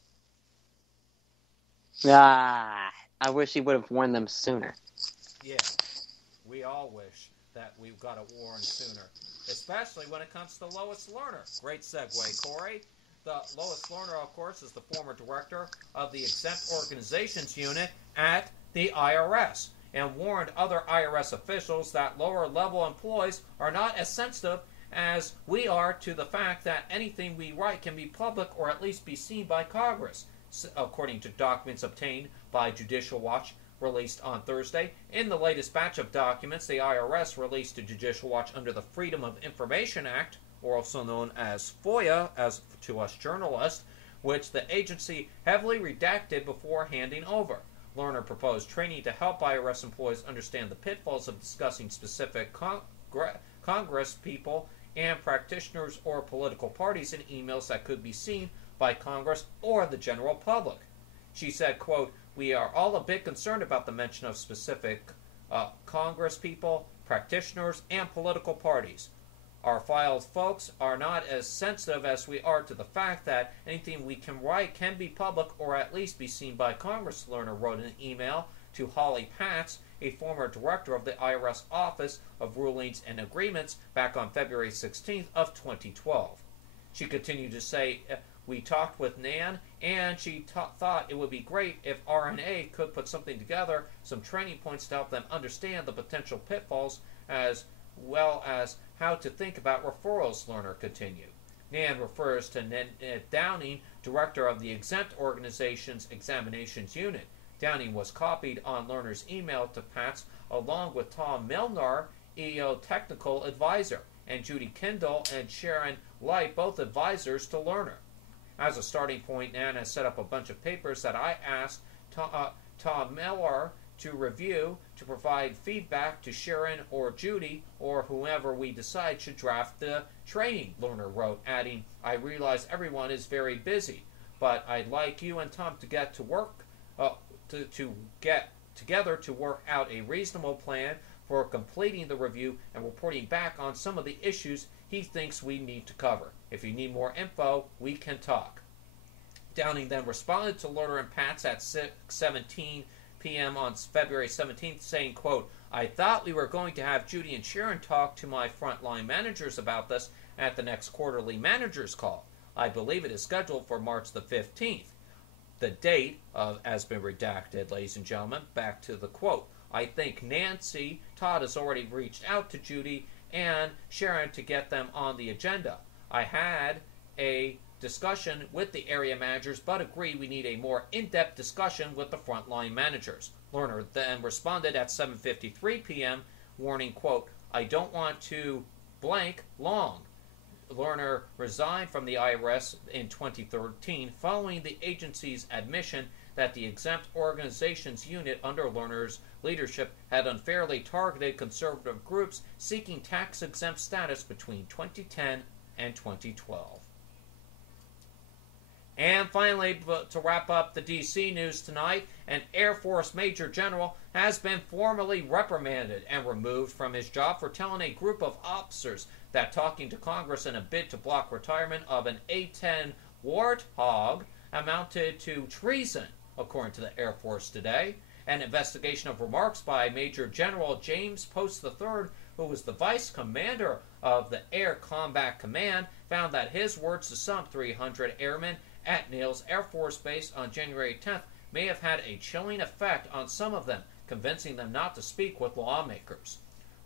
I wish he would have warned them sooner. Yeah, we all wish that we got to warn sooner, especially when it comes to Lois Lerner. Great segue, Corey. The Lois Lerner, of course, is the former director of the Exempt Organizations Unit at the IRS, and warned other IRS officials that lower-level employees are not as sensitive as we are to the fact that anything we write can be public or at least be seen by Congress, according to documents obtained by Judicial Watch released on Thursday. In the latest batch of documents the IRS released to Judicial Watch under the Freedom of Information Act, or also known as FOIA, as to us journalists, which the agency heavily redacted before handing over. Lerner proposed training to help IRS employees understand the pitfalls of discussing specific Congress people and practitioners or political parties in emails that could be seen by Congress or the general public. She said, quote, "We are all a bit concerned about the mention of specific Congress people, practitioners, and political parties. Our filed folks are not as sensitive as we are to the fact that anything we can write can be public or at least be seen by Congress," Lerner wrote in an email to Holly Patz, a former director of the IRS Office of Rulings and Agreements, back on February 16th of 2012. She continued to say, we talked with Nan, and she thought it would be great if RNA could put something together, some training points to help them understand the potential pitfalls as well as how to think about referrals, Lerner continued. Nan refers to Ned Downing, director of the exempt organization's examinations unit. Downing was copied on Lerner's email to Pats, along with Tom Milnar, EO technical advisor, and Judy Kendall and Sharon Light, both advisors to Lerner. As a starting point, Nan has set up a bunch of papers that I asked Tom Miller to review to provide feedback to Sharon or Judy or whoever we decide should draft the training, Lerner wrote, adding, I realize everyone is very busy, but I'd like you and Tom to get to work, to get together to work out a reasonable plan for completing the review and reporting back on some of the issues he thinks we need to cover. If you need more info, we can talk. Downing then responded to Lerner and Pats at 6:17 p.m. on February 17th, saying, quote, I thought we were going to have Judy and Sharon talk to my frontline managers about this at the next quarterly managers call. I believe it is scheduled for March the 15th. The date has been redacted, ladies and gentlemen. Back to the quote. I think Nancy Todd has already reached out to Judy and Sharon to get them on the agenda. I had a discussion with the area managers, but agree we need a more in-depth discussion with the frontline managers. Lerner then responded at 7:53 p.m., warning, quote, I don't want to blank long. Lerner resigned from the IRS in 2013 following the agency's admission that the exempt organizations unit under Lerner's leadership had unfairly targeted conservative groups seeking tax-exempt status between 2010 and 2012. And finally, to wrap up the D.C. news tonight, an Air Force Major General has been formally reprimanded and removed from his job for telling a group of officers that talking to Congress in a bid to block retirement of an A-10 Warthog amounted to treason, according to the Air Force today. An investigation of remarks by Major General James Post III, who was the vice commander of the Air Combat Command, found that his words to some 300 airmen at Niles Air Force Base on January 10th may have had a chilling effect on some of them, convincing them not to speak with lawmakers.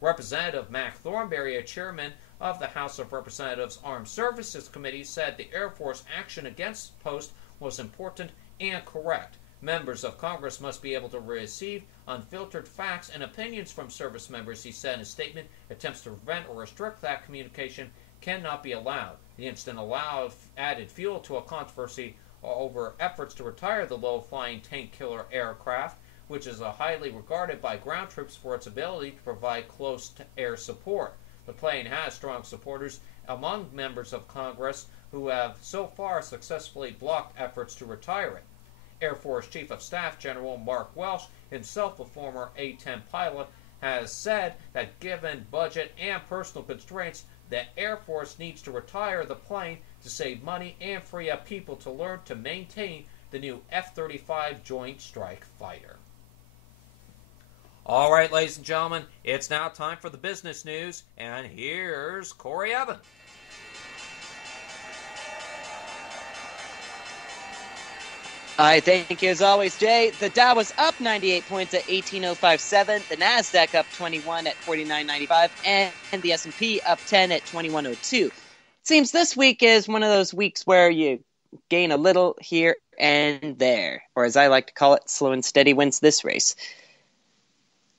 Representative Mac Thornberry, a chairman of the House of Representatives Armed Services Committee, said the Air Force action against Post was important and correct. Members of Congress must be able to receive unfiltered facts and opinions from service members, he said in a statement. Attempts to prevent or restrict that communication cannot be allowed. The incident added fuel to a controversy over efforts to retire the low-flying tank killer aircraft, which is highly regarded by ground troops for its ability to provide close-to-air support. The plane has strong supporters among members of Congress who have so far successfully blocked efforts to retire it. Air Force Chief of Staff General Mark Welsh, himself a former A-10 pilot, has said that given budget and personal constraints, the Air Force needs to retire the plane to save money and free up people to learn to maintain the new F-35 Joint Strike Fighter. All right, ladies and gentlemen, it's now time for the business news, and here's Corey Evans. I thank you as always, Jay. The Dow was up 98 points at 18,057. The Nasdaq up 21 at 49.95, and the S&P up 10 at 2102. It seems this week is one of those weeks where you gain a little here and there, or as I like to call it, slow and steady wins this race.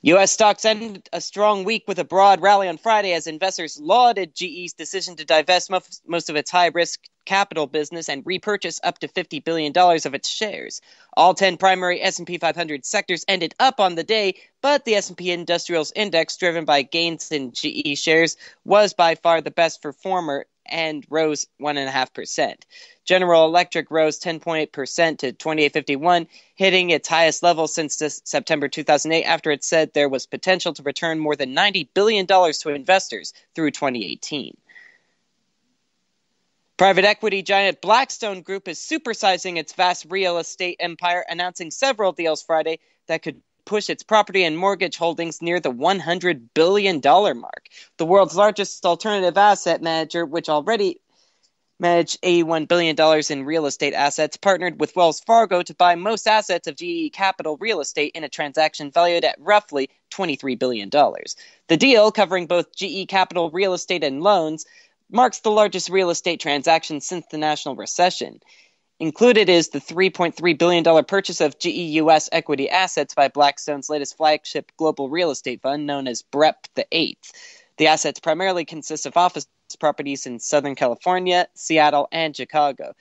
U.S. stocks ended a strong week with a broad rally on Friday as investors lauded GE's decision to divest most of its high-risk capital business and repurchase up to $50 billion of its shares. All 10 primary S&P 500 sectors ended up on the day, but the S&P Industrials Index, driven by gains in GE shares, was by far the best performer and rose 1.5%. General Electric rose 10.8% to 28.51, hitting its highest level since September 2008 after it said there was potential to return more than $90 billion to investors through 2018. Private equity giant Blackstone Group is supersizing its vast real estate empire, announcing several deals Friday that could push its property and mortgage holdings near the $100 billion mark. The world's largest alternative asset manager, which already managed $81 billion in real estate assets, partnered with Wells Fargo to buy most assets of GE Capital Real Estate in a transaction valued at roughly $23 billion. The deal, covering both GE Capital Real Estate and loans, marks the largest real estate transaction since the national recession. Included is the $3.3 billion purchase of GE U.S. equity assets by Blackstone's latest flagship global real estate fund known as BREP VIII. The assets primarily consist of office properties in Southern California, Seattle, and Chicago,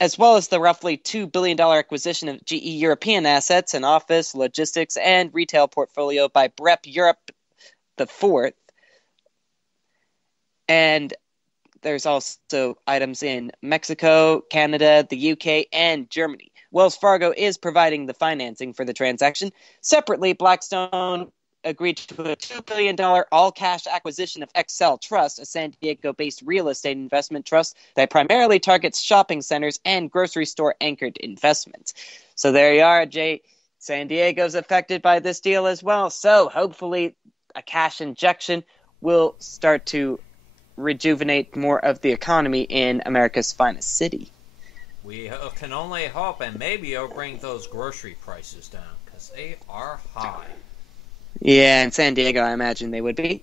as well as the roughly $2 billion acquisition of GE European assets, an office, logistics, and retail portfolio by BREP Europe IV. And there's also items in Mexico, Canada, the UK, and Germany. Wells Fargo is providing the financing for the transaction. Separately, Blackstone agreed to a $2 billion all-cash acquisition of Excel Trust, a San Diego-based real estate investment trust that primarily targets shopping centers and grocery store-anchored investments. So there you are, Jay. San Diego's affected by this deal as well. So hopefully a cash injection will start to rejuvenate more of the economy in America's finest city. We can only hope, and maybe it'll bring those grocery prices down, because they are high. Yeah, in San Diego, I imagine they would be.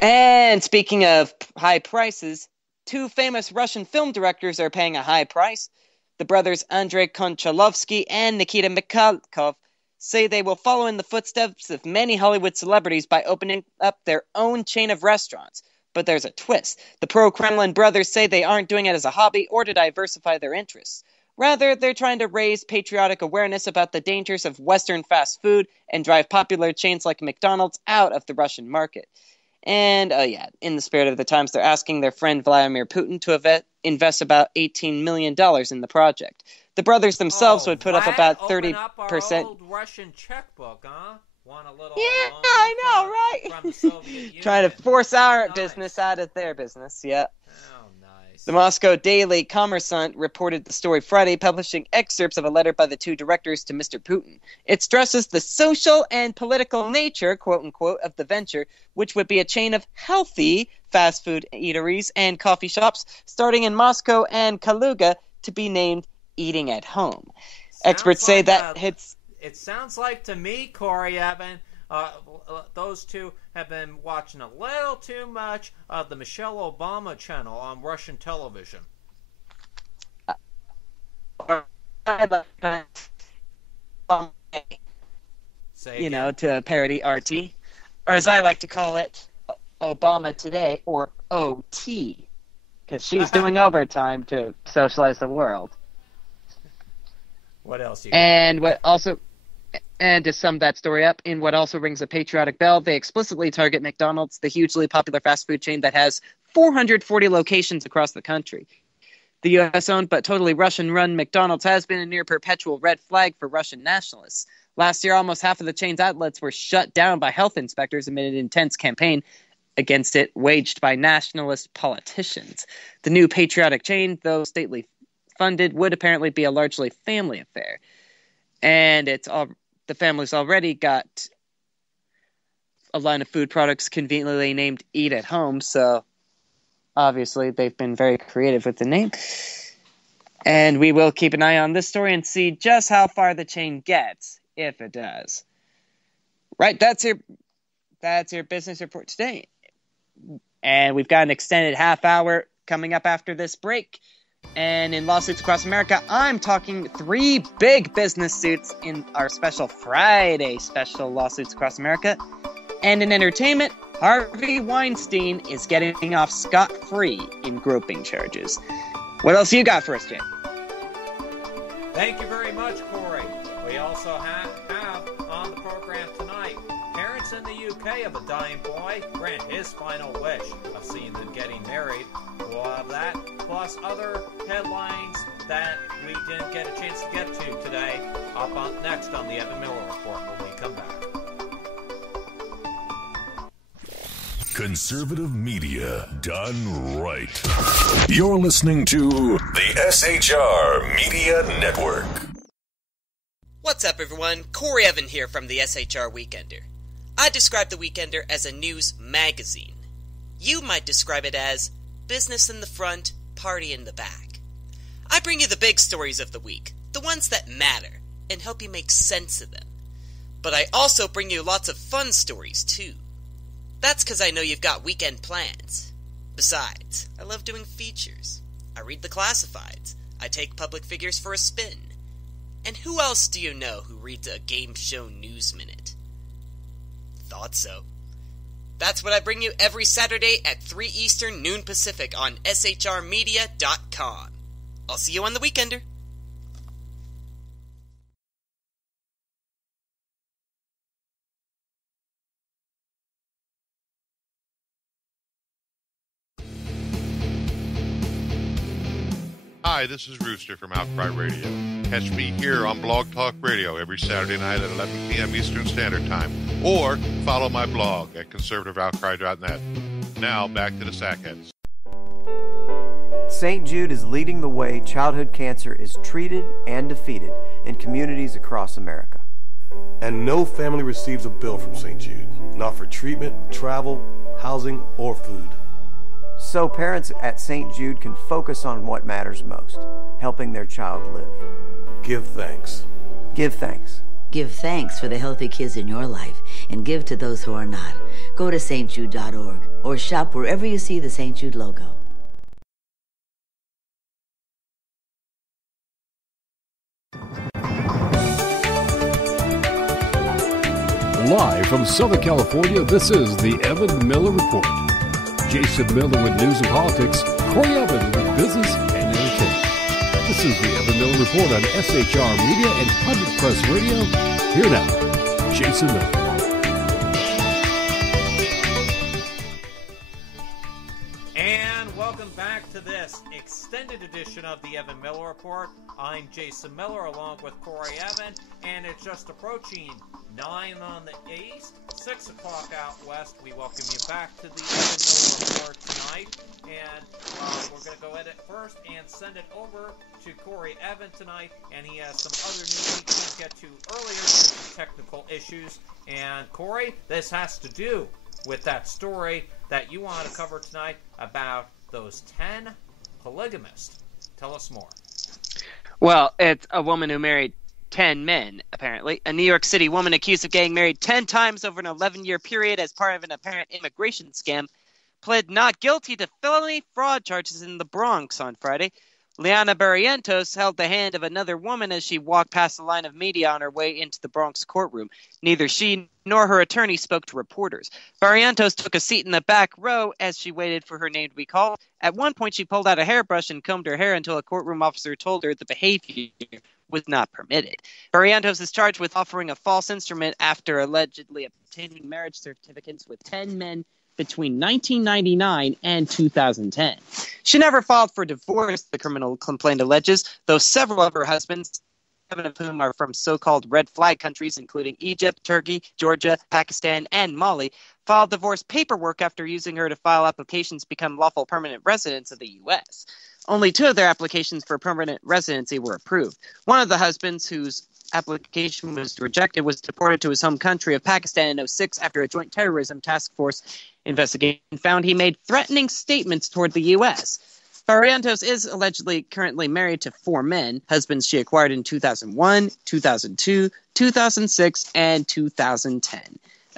And speaking of high prices, two famous Russian film directors are paying a high price. The brothers Andrei Konchalovsky and Nikita Mikhalkov say they will follow in the footsteps of many Hollywood celebrities by opening up their own chain of restaurants. But there's a twist. The pro-Kremlin brothers say they aren't doing it as a hobby or to diversify their interests. Rather, they're trying to raise patriotic awareness about the dangers of Western fast food and drive popular chains like McDonald's out of the Russian market. And, in the spirit of the times, they're asking their friend Vladimir Putin to invest about $18 million in the project. The brothers themselves would put up about 30%. Up our old Russian checkbook, huh? Want a little I know, right? From the Soviet Union. Trying to force our business out of their business, yeah. Oh, nice. The Moscow Daily Kommersant reported the story Friday, publishing excerpts of a letter by the two directors to Mr. Putin. It stresses the social and political nature, quote-unquote, of the venture, which would be a chain of healthy fast food eateries and coffee shops starting in Moscow and Kaluga to be named Eating at Home. Experts say that hits... It sounds like to me, Corey Evan, those two have been watching a little too much of the Michelle Obama channel on Russian television. To parody RT. Or as I like to call it, Obama Today, or OT. Because she's doing overtime to socialize the world. What else you got? And to sum that story up, in what also rings a patriotic bell, they explicitly target McDonald's, the hugely popular fast food chain that has 440 locations across the country. The U.S.-owned but totally Russian-run McDonald's has been a near-perpetual red flag for Russian nationalists. Last year, almost half of the chain's outlets were shut down by health inspectors amid an intense campaign against it waged by nationalist politicians. The new patriotic chain, though stately funded, would apparently be a largely family affair. And the family's already got a line of food products conveniently named Eat at Home, so obviously they've been very creative with the name. And we will keep an eye on this story and see just how far the chain gets, if it does. Right, that's your business report today. And we've got an extended half hour coming up after this break. And in Lawsuits Across America, I'm talking 3 big business suits in our special Friday special Lawsuits Across America. And in entertainment, Harvey Weinstein is getting off scot-free in groping charges. What else you got for us, Jay? Thank you very much, Corey. We also have on the program tonight, parents in the UK of a dying boy grant his final wish of seeing them getting married. We'll have that, plus other headlines that we didn't get a chance to get to today, up on next on the Evan Miller Report when we come back. Conservative media done right. You're listening to the SHR Media Network. What's up, everyone? Corey Evan here from the SHR Weekender. I describe the Weekender as a news magazine. You might describe it as business in the front, party in the back. I bring you the big stories of the week, the ones that matter, and help you make sense of them. But I also bring you lots of fun stories, too. That's because I know you've got weekend plans. Besides, I love doing features. I read the classifieds. I take public figures for a spin. And who else do you know who reads a game show News Minute? Thought so. That's what I bring you every Saturday at 3 Eastern, noon Pacific on shrmedia.com. I'll see you on the Weekender. Hi, this is Rooster from Outcry Radio. Catch me here on Blog Talk Radio every Saturday night at 11 p.m. Eastern Standard Time. Or follow my blog at conservativeoutcry.net. Now, back to the Sackheads. St. Jude is leading the way childhood cancer is treated and defeated in communities across America. And no family receives a bill from St. Jude, not for treatment, travel, housing, or food. So parents at St. Jude can focus on what matters most, helping their child live. Give thanks. Give thanks. Give thanks for the healthy kids in your life and give to those who are not. Go to stjude.org or shop wherever you see the St. Jude logo. Live from Southern California, this is the Evan Miller Report. Jason Miller with news and politics, Corey Evan with business and entertainment. This is the Evan Miller Report on SHR Media and Public Press Radio. Here now, Jason Miller. And welcome back to this extended edition of the Evan Miller Report. I'm Jason Miller along with Corey Evan, and it's just approaching 9 on the east, 6 o'clock out west. We welcome you back to the Evan Miller Report tonight, and we're going to go edit first and send it over to Corey Evan tonight, and he has some other news he couldn't get to earlier due to technical issues. And Corey, this has to do with that story that you want to cover tonight about those 10 polygamists. Tell us more. Well, it's a woman who married 10 men, apparently. A New York City woman accused of getting married 10 times over an 11-year period as part of an apparent immigration scam pled not guilty to felony fraud charges in the Bronx on Friday. Liana Barrientos held the hand of another woman as she walked past the line of media on her way into the Bronx courtroom. Neither she nor her attorney spoke to reporters. Barrientos took a seat in the back row as she waited for her name to be called. At one point, she pulled out a hairbrush and combed her hair until a courtroom officer told her the behavior was not permitted. Barrientos is charged with offering a false instrument after allegedly obtaining marriage certificates with 10 men between 1999 and 2010. She never filed for divorce, the criminal complaint alleges, though several of her husbands, 7 of whom are from so-called red flag countries, including Egypt, Turkey, Georgia, Pakistan, and Mali, filed divorce paperwork after using her to file applications to become lawful permanent residents of the U.S. Only 2 of their applications for permanent residency were approved. One of the husbands, whose application was rejected, was deported to his home country of Pakistan in 2006 after a joint terrorism task force investigation found he made threatening statements toward the U.S. Barrientos is allegedly currently married to 4 men, husbands she acquired in 2001, 2002, 2006, and 2010.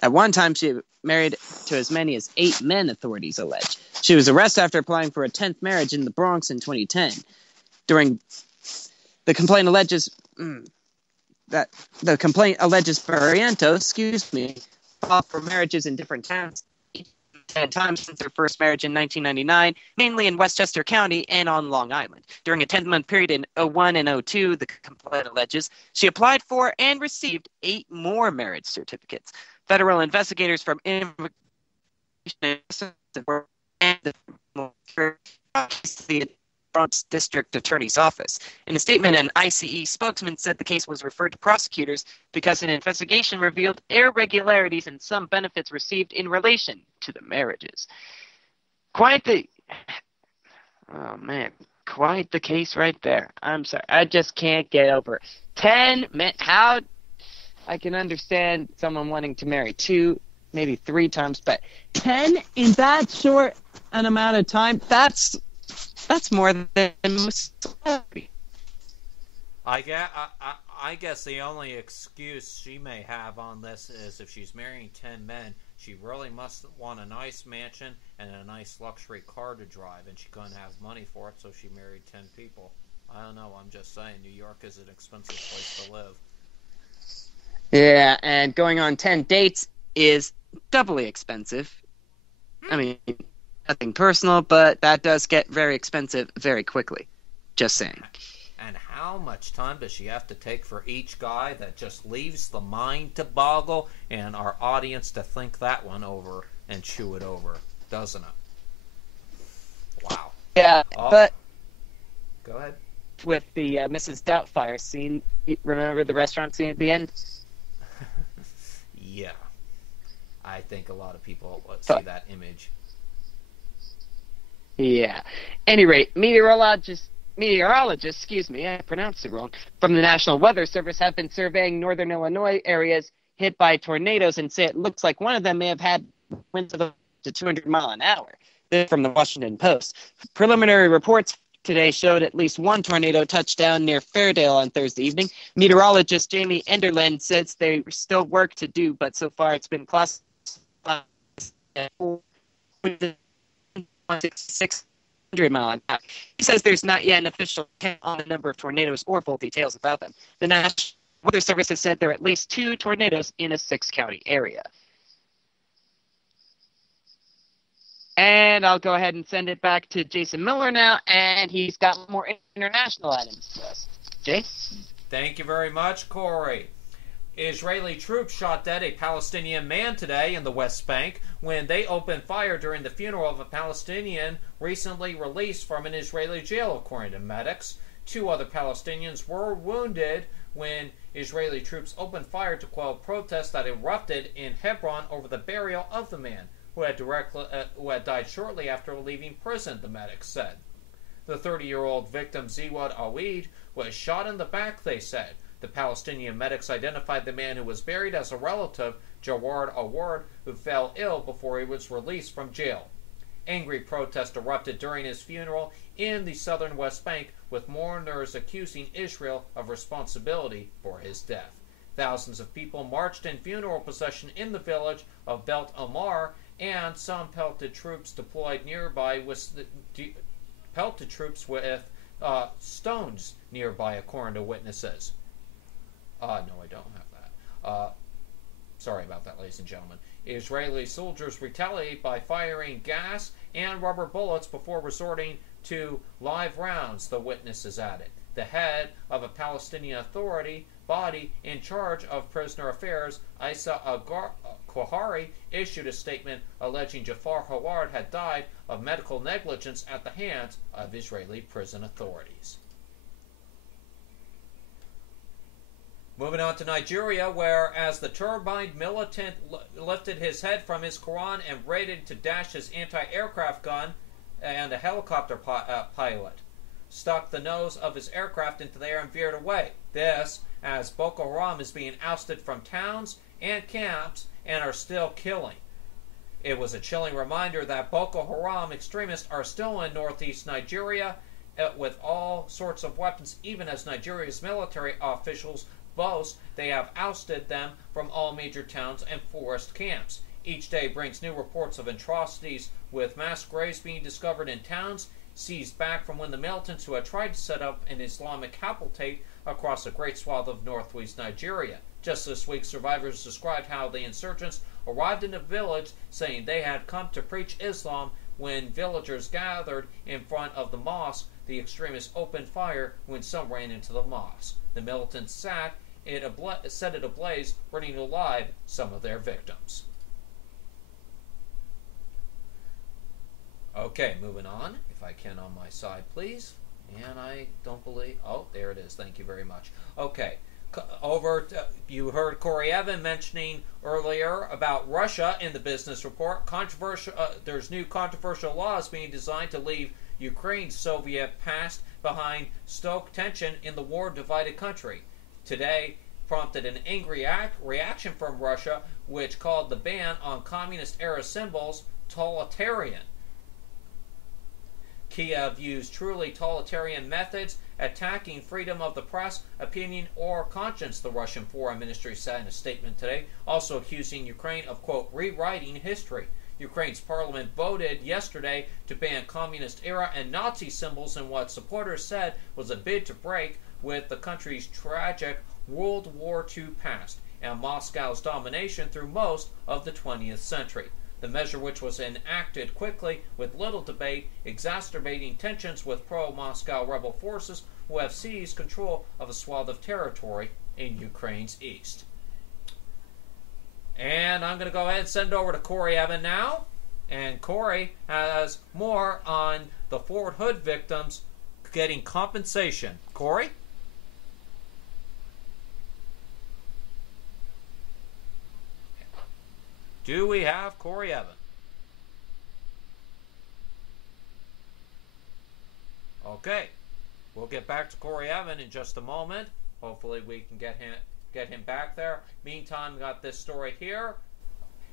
At one time, she married to as many as 8 men, authorities allege. She was arrested after applying for a 10th marriage in the Bronx in 2010. The complaint alleges Barrientos, filed for marriages in different towns 10 times since her first marriage in 1999, mainly in Westchester County and on Long Island. During a 10-month period in 2001 and 2002, the complaint alleges, she applied for and received 8 more marriage certificates. Federal investigators from immigration and the Bronx District Attorney's Office. In a statement, an ICE spokesman said the case was referred to prosecutors because an investigation revealed irregularities in some benefits received in relation to the marriages. Quite the case right there. I'm sorry. I just can't get over it. 10 men. How? I can understand someone wanting to marry 2, maybe 3 times, but 10 in that short an amount of time, that's That's more than most celebrities. I guess the only excuse she may have on this is if she's marrying 10 men, she really must want a nice mansion and a nice luxury car to drive, and she couldn't have money for it, so she married 10 people. I don't know, I'm just saying, New York is an expensive place to live. Yeah, and going on 10 dates is doubly expensive. I mean, nothing personal, but that does get very expensive very quickly. Just saying. And how much time does she have to take for each guy? That just leaves the mind to boggle and our audience to think that one over and chew it over, doesn't it? Wow. Yeah, but go ahead. With the Mrs. Doubtfire scene, remember the restaurant scene at the end? Yeah. I think a lot of people see that image. Yeah. Any rate, meteorologists, I pronounced it wrong, from the National Weather Service have been surveying northern Illinois areas hit by tornadoes and say it looks like one of them may have had winds of up to 200 miles an hour. This from the Washington Post. Preliminary reports today showed at least one tornado touched down near Fairdale on Thursday evening. Meteorologist Jamie Enderlin says there's still work to do, but so far it's been classified at 600 miles an hour. He says there's not yet an official count on the number of tornadoes or full details about them. The National Weather Service has said there are at least 2 tornadoes in a 6-county area. And I'll go ahead and send it back to Jason Miller now, and he's got more international items for us. Jay? Thank you very much, Corey. Israeli troops shot dead a Palestinian man today in the West Bank when they opened fire during the funeral of a Palestinian recently released from an Israeli jail, according to medics. 2 other Palestinians were wounded when Israeli troops opened fire to quell protests that erupted in Hebron over the burial of the man who had died shortly after leaving prison, the medics said. The 30-year-old victim, Ziwad Awid, was shot in the back, they said. The Palestinian medics identified the man who was buried as a relative, Jawad Awad, who fell ill before he was released from jail. Angry protests erupted during his funeral in the southern West Bank, with mourners accusing Israel of responsibility for his death. Thousands of people marched in funeral procession in the village of Beit Omar, and some pelted troops deployed nearby with stones nearby, according to witnesses. No, I don't have that. Sorry about that, ladies and gentlemen. Israeli soldiers retaliate by firing gas and rubber bullets before resorting to live rounds, the witnesses added. The head of a Palestinian Authority body in charge of prisoner affairs, Isa Al-Khawari, issued a statement alleging Jafar Haward had died of medical negligence at the hands of Israeli prison authorities. Moving on to Nigeria, where as the turbine militant lifted his head from his Quran and raided to dash his anti-aircraft gun, and a helicopter pilot stuck the nose of his aircraft into the air and veered away. This, as Boko Haram is being ousted from towns and camps and are still killing. It was a chilling reminder that Boko Haram extremists are still in northeast Nigeria with all sorts of weapons, even as Nigeria's military officials boast they have ousted them from all major towns and forest camps. Each day brings new reports of atrocities, with mass graves being discovered in towns seized back from when the militants who had tried to set up an Islamic caliphate across a great swath of northwest Nigeria. Just this week, survivors described how the insurgents arrived in a village saying they had come to preach Islam. When villagers gathered in front of the mosque, the extremists opened fire when some ran into the mosque. The militants set it ablaze, burning alive some of their victims. Okay, moving on, if I can on my side, please. And I don't believe... Oh, there it is. Thank you very much. Okay, you heard Corey Evan mentioning earlier about Russia in the business report. There's new controversial laws being designed to leave Ukraine's Soviet past behind, stoke tension in the war-divided country. Today prompted an angry reaction from Russia, which called the ban on communist-era symbols totalitarian. Kiev used truly totalitarian methods, attacking freedom of the press, opinion, or conscience, the Russian Foreign Ministry said in a statement today, also accusing Ukraine of, quote, rewriting history. Ukraine's parliament voted yesterday to ban communist-era and Nazi symbols in what supporters said was a bid to break with the country's tragic World War II past and Moscow's domination through most of the 20th century. The measure, which was enacted quickly with little debate, exacerbating tensions with pro-Moscow rebel forces who have seized control of a swath of territory in Ukraine's east. And I'm going to go ahead and send it over to Corey Evan now. And Corey has more on the Fort Hood victims getting compensation. Corey? Do we have Corey Evan? Okay. We'll get back to Corey Evan in just a moment. Hopefully we can get him back there. Meantime, we got this story here.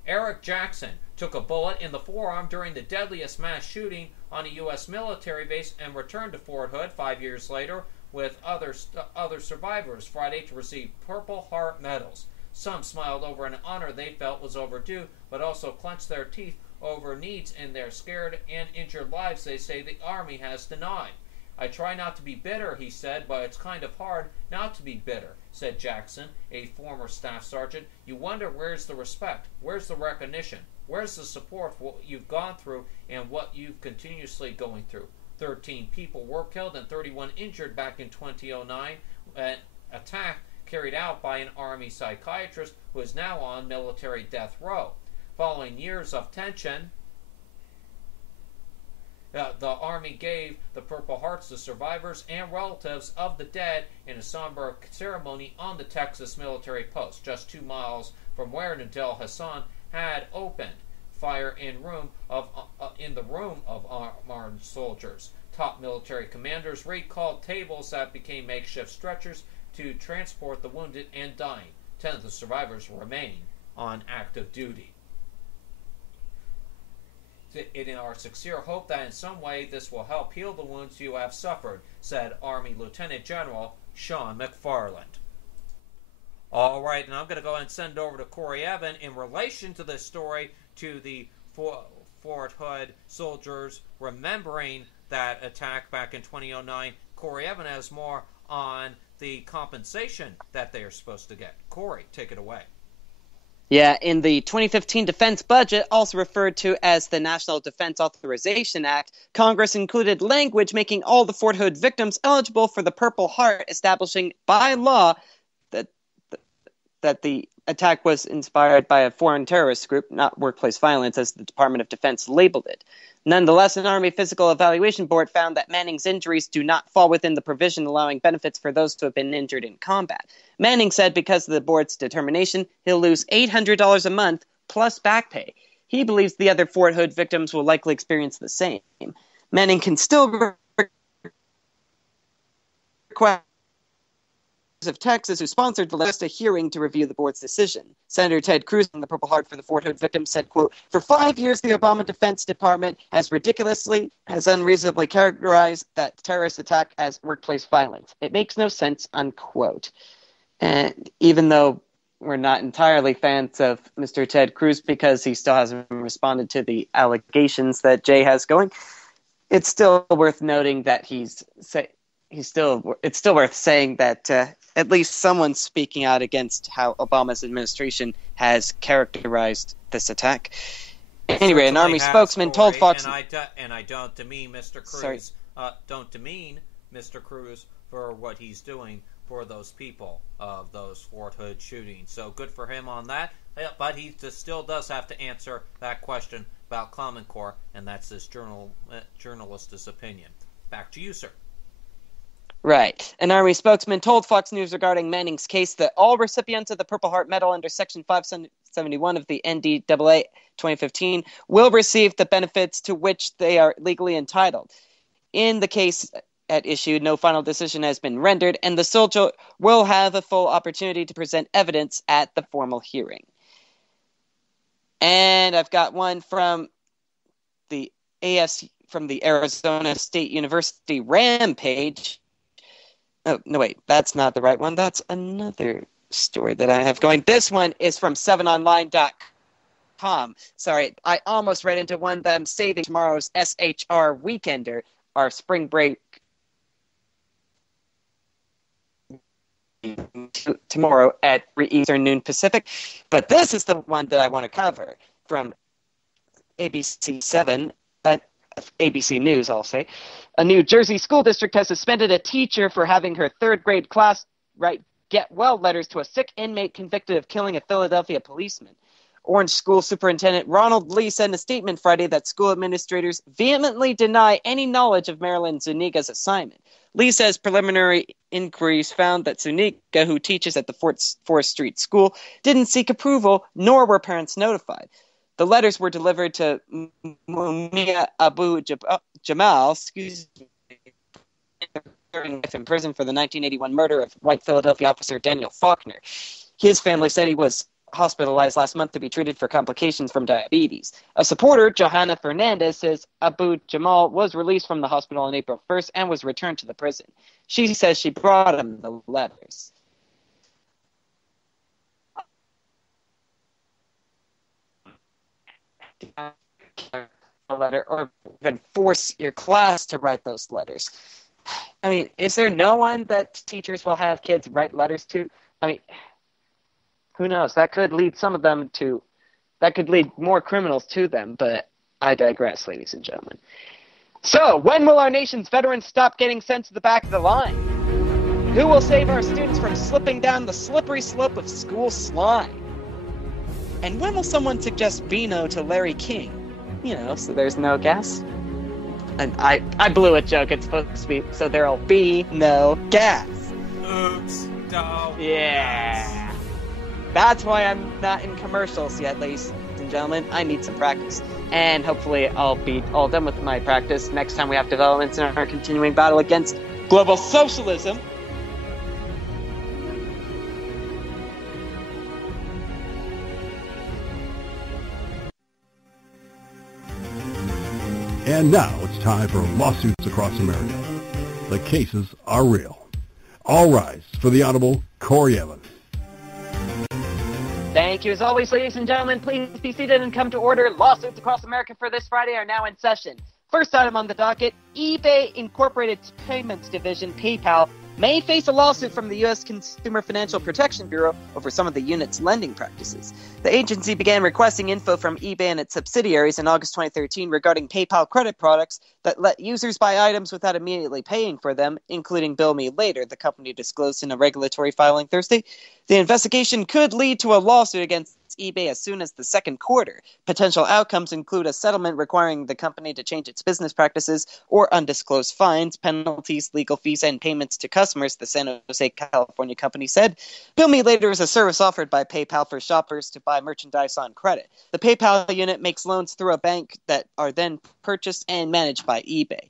Eric Jackson took a bullet in the forearm during the deadliest mass shooting on a U.S. military base and returned to Fort Hood 5 years later with other survivors Friday to receive Purple Heart medals. Some smiled over an honor they felt was overdue, but also clenched their teeth over needs in their scared and injured lives they say the Army has denied. I try not to be bitter, he said, but it's kind of hard not to be bitter, said Jackson, a former staff sergeant. You wonder where's the respect, where's the recognition, where's the support for what you've gone through and what you've continuously going through. 13 people were killed and 31 injured back in 2009, an attack carried out by an Army psychiatrist who is now on military death row. Following years of tension, the Army gave the Purple Hearts to survivors and relatives of the dead in a somber ceremony on the Texas military post, just 2 miles from where Nadel Hassan had opened fire in the room of armed soldiers. Top military commanders recalled tables that became makeshift stretchers to transport the wounded and dying. 10 of the survivors remain on active duty. It is our sincere hope that in some way this will help heal the wounds you have suffered, said Army Lieutenant General Sean McFarland. All right, and I'm going to go ahead and send it over to Corey Evan in relation to this story, to the Fort Hood soldiers remembering that attack back in 2009. Corey Evan has more on the compensation that they are supposed to get. Corey, take it away. Yeah, in the 2015 defense budget, also referred to as the National Defense Authorization Act, Congress included language making all the Fort Hood victims eligible for the Purple Heart, establishing by law that the attack was inspired by a foreign terrorist group, not workplace violence, as the Department of Defense labeled it. Nonetheless, an Army Physical Evaluation Board found that Manning's injuries do not fall within the provision allowing benefits for those who have been injured in combat. Manning said because of the board's determination, he'll lose $800 a month plus back pay. He believes the other Fort Hood victims will likely experience the same. Manning can still request of Texas, who sponsored the last hearing to review the board's decision. Senator Ted Cruz from the Purple Heart for the Fort Hood victims said, quote, "For 5 years, the Obama Defense Department has unreasonably characterized that terrorist attack as workplace violence. It makes no sense," unquote. And even though we're not entirely fans of Mr. Ted Cruz because he still hasn't responded to the allegations that Jay has going, it's still worth noting that it's still worth saying that at least someone's speaking out against how Obama's administration has characterized this attack. Anyway, an Army spokesman told Fox... And I don't demean Mr. Cruz. Don't demean Mr. Cruz for what he's doing for those people of those Fort Hood shootings. So good for him on that. But he still does have to answer that question about Common Core, and that's his journalist's opinion. Back to you, sir. Right. An Army spokesman told Fox News regarding Manning's case that all recipients of the Purple Heart Medal under Section 571 of the NDAA 2015 will receive the benefits to which they are legally entitled. In the case at issue, no final decision has been rendered, and the soldier will have a full opportunity to present evidence at the formal hearing. And I've got one from the from the Arizona State University Rampage. Oh, no, wait, that's not the right one. That's another story that I have going. This one is from 7online.com. Sorry, I almost read into one that I'm saving tomorrow's SHR Weekender, our spring break tomorrow at 3 Eastern, noon Pacific. But this is the one that I want to cover from ABC 7, ABC News, I'll say. A New Jersey school district has suspended a teacher for having her third grade class write get well letters to a sick inmate convicted of killing a Philadelphia policeman. Orange School Superintendent Ronald Lee said in a statement Friday that school administrators vehemently deny any knowledge of Marilyn Zuniga's assignment. Lee says preliminary inquiries found that Zuniga, who teaches at the Forest Street School, didn't seek approval, nor were parents notified. The letters were delivered to Mumia Abu Jamal, in prison for the 1981 murder of white Philadelphia officer Daniel Faulkner. His family said he was hospitalized last month to be treated for complications from diabetes. A supporter, Johanna Fernandez, says Abu Jamal was released from the hospital on April 1st and was returned to the prison. She says she brought him the letters. A letter, or even force your class to write those letters. I mean, is there no one that teachers will have kids write letters to? I mean, who knows? That could lead more criminals to them, but I digress, ladies and gentlemen. So, when will our nation's veterans stop getting sent to the back of the line? Who will save our students from slipping down the slippery slope of school slime? And when will someone suggest Beano to Larry King? You know, so there's no gas. And I blew a joke. It's supposed to be so there'll be no gas. Oops. No. Yeah. That's why I'm not in commercials yet, ladies and gentlemen. I need some practice. And hopefully I'll be all done with my practice next time we have developments in our continuing battle against global socialism. And now it's time for lawsuits across America. The cases are real. All rise for the Honorable Corey Evans. Thank you. As always, ladies and gentlemen, please be seated and come to order. Lawsuits across America for this Friday are now in session. First item on the docket, eBay Incorporated's payments division, PayPal, may face a lawsuit from the U.S. Consumer Financial Protection Bureau over some of the unit's lending practices. The agency began requesting info from eBay and its subsidiaries in August 2013 regarding PayPal credit products that let users buy items without immediately paying for them, including Bill Me Later, the company disclosed in a regulatory filing Thursday. The investigation could lead to a lawsuit against eBay as soon as the second quarter. Potential outcomes include a settlement requiring the company to change its business practices or undisclosed fines, penalties, legal fees, and payments to customers, the San Jose, California company said. Bill Me Later is a service offered by PayPal for shoppers to buy merchandise on credit. The PayPal unit makes loans through a bank that are then purchased and managed by eBay.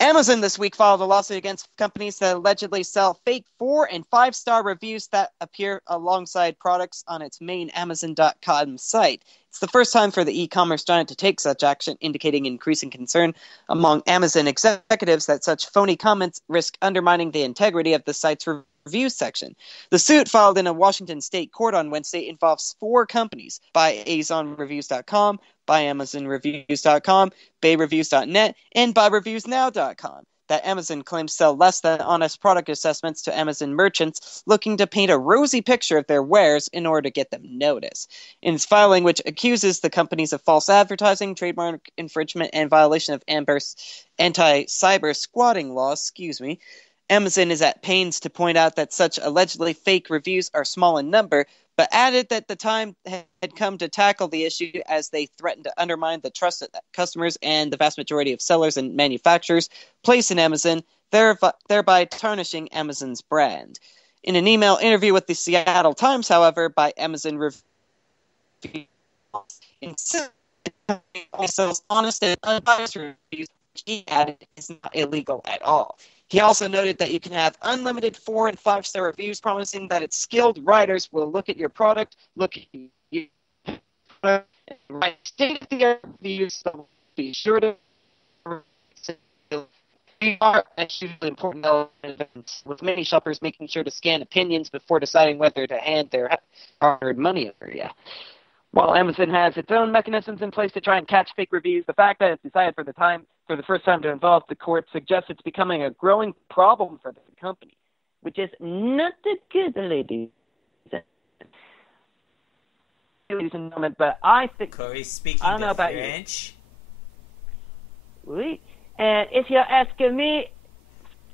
Amazon this week filed a lawsuit against companies that allegedly sell fake 4- and 5-star reviews that appear alongside products on its main Amazon.com site. It's the first time for the e-commerce giant to take such action, indicating increasing concern among Amazon executives that such phony comments risk undermining the integrity of the site's review section. The suit filed in a Washington state court on Wednesday involves 4 companies: BuyAmazonReviews.com, BuyAmazonReviews.com, BayReviews.net, and BuyReviewsNow.com that Amazon claims sell less than honest product assessments to Amazon merchants looking to paint a rosy picture of their wares in order to get them notice. In its filing, which accuses the companies of false advertising, trademark infringement, and violation of anti-cyber squatting laws, Amazon is at pains to point out that such allegedly fake reviews are small in number, but added that the time had come to tackle the issue as they threatened to undermine the trust that customers and the vast majority of sellers and manufacturers place in Amazon, thereby tarnishing Amazon's brand. In an email interview with the Seattle Times, however, by Amazon Reviews, insisted the company only sells honest and unbiased reviews, which he added is not illegal at all. He also noted that you can have unlimited 4- and 5-star reviews, promising that its skilled writers will look at your product, look at you, Right, state-of-the-art reviews, so be sure to. They are a hugely important element, with many shoppers making sure to scan opinions before deciding whether to hand their hard-earned money over. Yeah. While Amazon has its own mechanisms in place to try and catch fake reviews, the fact that it's decided for the first time to involve the court suggests it's becoming a growing problem for the company, which is not good, ladies and gentlemen. But I think Corey speaking I don't know about French. Oui. And if you're asking me,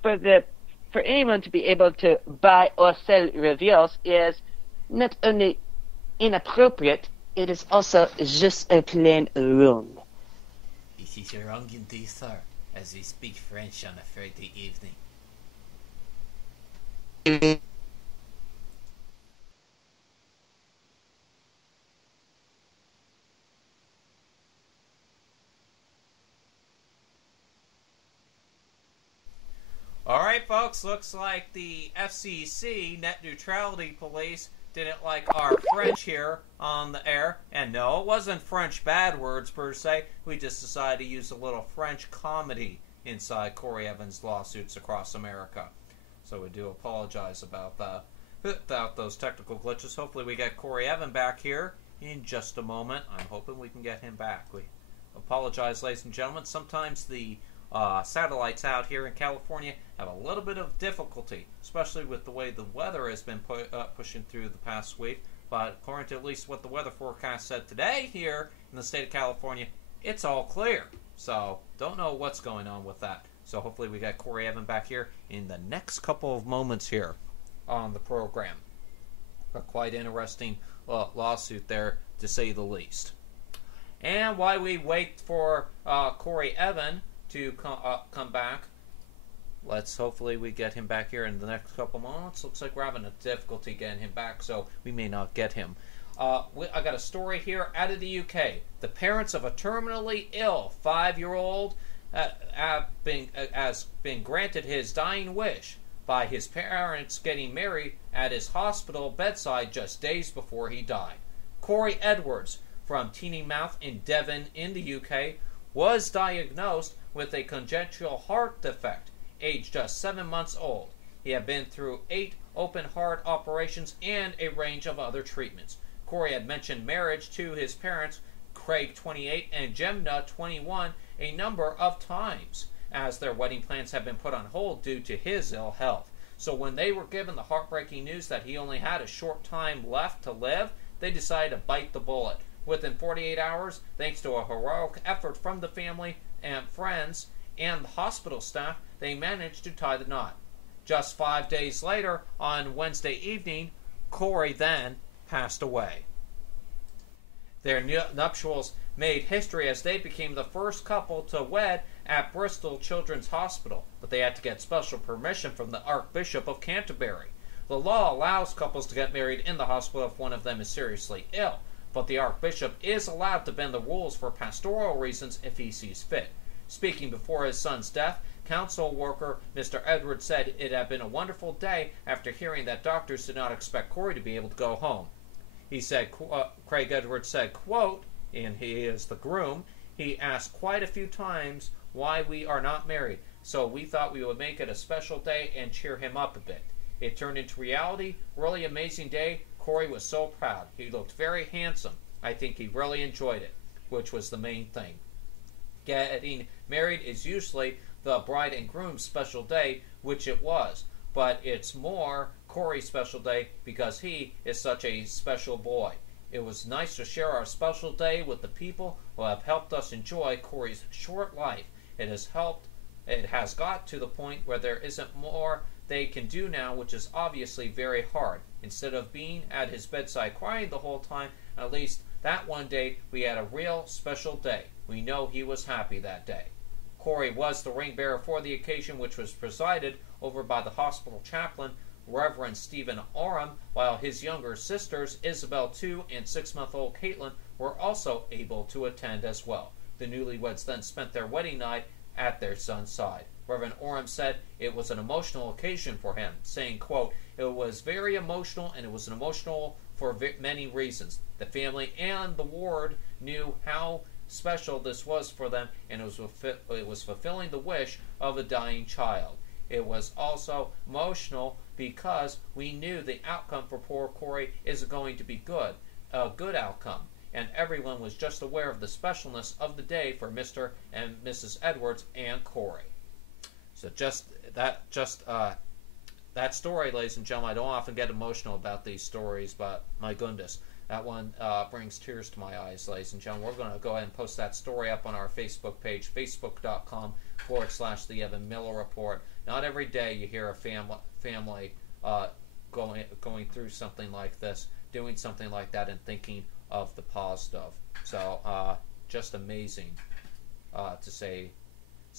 for anyone to be able to buy or sell reviews is not only inappropriate, it is also just a plain wrong. This is wrong indeed, sir, as we speak French on a Friday evening. Alright, folks, looks like the FCC, Net Neutrality Police, didn't like our French here on the air. And no, it wasn't French bad words per se. We just decided to use a little French comedy inside Corey Evans' lawsuits across America. So we do apologize about those technical glitches. Hopefully we get Corey Evans back here in just a moment. I'm hoping we can get him back. We apologize, ladies and gentlemen. Sometimes the satellites out here in California have a little bit of difficulty, especially with the way the weather has been pushing through the past week. But according to at least what the weather forecast said today here in the state of California, it's all clear. So don't know what's going on with that. So hopefully we got Corey Evans back here in the next couple of moments here on the program. A quite interesting lawsuit there, to say the least. And while we wait for Corey Evans to come back, let's hopefully we get him back here in the next couple moments. Looks like we're having a difficulty getting him back, so we may not get him. I got a story here out of the UK. The parents of a terminally ill 5-year-old has been granted his dying wish by his parents getting married at his hospital bedside just days before he died. Corey Edwards from Teignmouth in Devon in the UK was diagnosed with a congenital heart defect, aged just 7 months old. He had been through 8 open heart operations and a range of other treatments. Corey had mentioned marriage to his parents, Craig, 28, and Gemna, 21, a number of times, as their wedding plans had been put on hold due to his ill health. So when they were given the heartbreaking news that he only had a short time left to live, they decided to bite the bullet. Within 48 hours, thanks to a heroic effort from the family and friends and the hospital staff, they managed to tie the knot. Just 5 days later, on Wednesday evening, Corey then passed away. Their nuptials made history as they became the first couple to wed at Bristol Children's Hospital, but they had to get special permission from the Archbishop of Canterbury. The law allows couples to get married in the hospital if one of them is seriously ill, but the Archbishop is allowed to bend the rules for pastoral reasons if he sees fit. Speaking before his son's death, council worker Mr. Edwards said it had been a wonderful day after hearing that doctors did not expect Corey to be able to go home. He said, Craig Edwards said, quote, and he is the groom, he asked quite a few times why we are not married, so we thought we would make it a special day and cheer him up a bit. It turned into reality. Really amazing day. Corey was so proud. He looked very handsome. I think he really enjoyed it, which was the main thing. Getting married is usually the bride and groom's special day, which it was, but it's more Corey's special day because he is such a special boy. It was nice to share our special day with the people who have helped us enjoy Corey's short life. It has got to the point where there isn't more they can do now, which is obviously very hard. Instead of being at his bedside crying the whole time, at least that one day we had a real special day. We know he was happy that day. Corey was the ring bearer for the occasion, which was presided over by the hospital chaplain, Reverend Stephen Oram, while his younger sisters, Isabel 2 and 6-month-old Caitlin, were also able to attend as well. The newlyweds then spent their wedding night at their son's side. Reverend Oram said it was an emotional occasion for him, saying, quote, It was very emotional, and it was emotional for many reasons. The family and the ward knew how special this was for them, and it was fulfilling the wish of a dying child. It was also emotional because we knew the outcome for poor Corey is going to be good, a good outcome, and everyone was just aware of the specialness of the day for Mr. and Mrs. Edwards and Corey. So that story, ladies and gentlemen, I don't often get emotional about these stories, but my goodness, that one brings tears to my eyes, ladies and gentlemen. We're going to go ahead and post that story up on our Facebook page, facebook.com/The Evan Miller Report. Not every day you hear a family going through something like this, doing something like that, and thinking of the positive. So just amazing, to say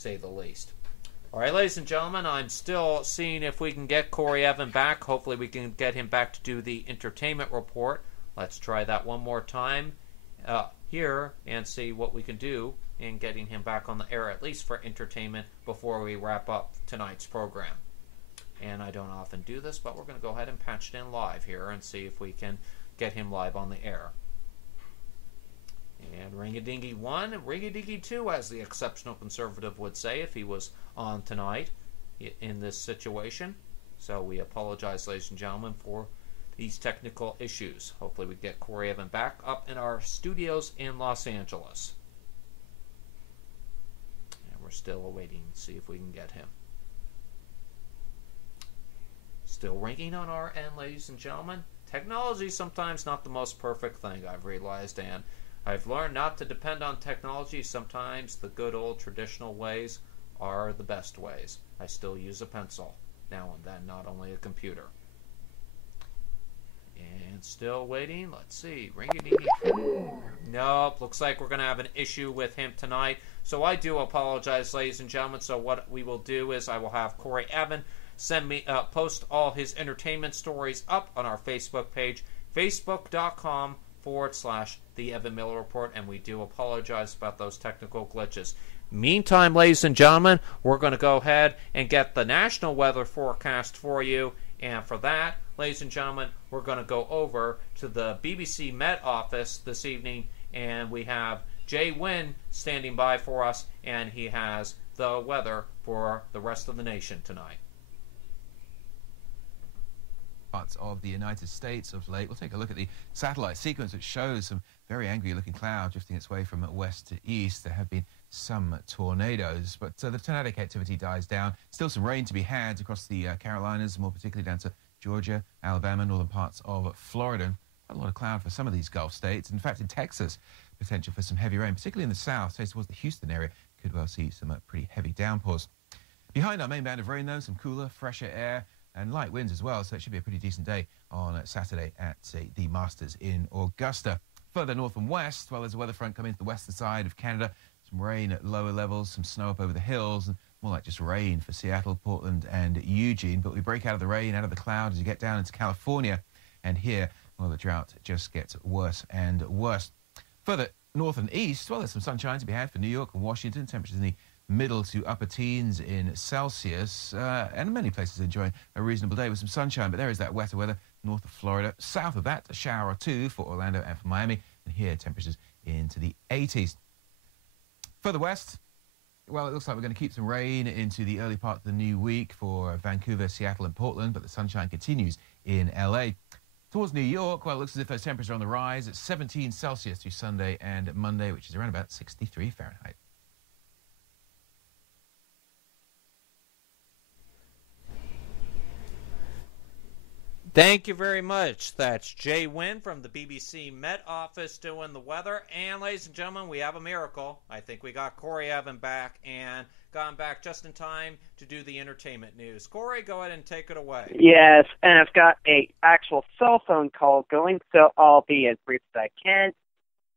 the least. All right, ladies and gentlemen, I'm still seeing if we can get Corey Evan back. Hopefully we can get him back to do the entertainment report. Let's try that one more time here and see what we can do in getting him back on the air, at least for entertainment, before we wrap up tonight's program. And I don't often do this, but we're going to go ahead and patch it in live here and see if we can get him live on the air. And ring-a-dingy 1 and ring-a-dingy 2, as the exceptional conservative would say if he was on tonight in this situation. So we apologize, ladies and gentlemen, for these technical issues. Hopefully we get Corey Evan back up in our studios in Los Angeles. And we're still awaiting to see if we can get him. Still ringing on our end, ladies and gentlemen. Technology is sometimes not the most perfect thing, I've realized, and I've learned not to depend on technology. Sometimes the good old traditional ways are the best ways. I still use a pencil now and then, not only a computer. And still waiting. Let's see. Ring-a-dingy. Nope. Looks like we're going to have an issue with him tonight. So I do apologize, ladies and gentlemen. So what we will do is I will have Corey Evan post all his entertainment stories up on our Facebook page, facebook.com/The Evan Miller Report, and we do apologize about those technical glitches. Meantime, ladies and gentlemen, we're going to go ahead and get the national weather forecast for you, and for that, ladies and gentlemen, we're going to go over to the BBC Met office this evening, and we have Jay Wynn standing by for us, and he has the weather for the rest of the nation tonight. Parts of the United States of late. We'll take a look at the satellite sequence, which shows some very angry-looking cloud drifting its way from west to east. There have been some tornadoes, but the tornadic activity dies down. Still some rain to be had across the Carolinas, more particularly down to Georgia, Alabama, northern parts of Florida. A lot of cloud for some of these Gulf states. In fact, in Texas, potential for some heavy rain, particularly in the south, towards the Houston area, could well see some pretty heavy downpours. Behind our main band of rain, though, some cooler, fresher air and light winds as well, so it should be a pretty decent day on Saturday at the Masters in Augusta. Further north and west, well, there's a weather front coming to the western side of Canada. Some rain at lower levels, some snow up over the hills, and more like just rain for Seattle, Portland, and Eugene. But we break out of the rain, out of the clouds as you get down into California. And here, well, the drought just gets worse and worse. Further north and east, well, there's some sunshine to be had for New York and Washington. Temperatures in the middle to upper teens in Celsius, and many places enjoying a reasonable day with some sunshine, but there is that wetter weather north of Florida. South of that, a shower or two for Orlando and for Miami, and here temperatures into the 80s. Further west, well, it looks like we're going to keep some rain into the early part of the new week for Vancouver, Seattle, and Portland, but the sunshine continues in LA. Towards New York, well, it looks as if those temperatures are on the rise at 17 Celsius through Sunday and Monday, which is around about 63 Fahrenheit. Thank you very much. That's Jay Wynn from the BBC Met office doing the weather. And ladies and gentlemen, we have a miracle. I think we got Corey Evan back and got him back just in time to do the entertainment news. Corey, go ahead and take it away. Yes, and I've got a actual cell phone call going, so I'll be as brief as I can.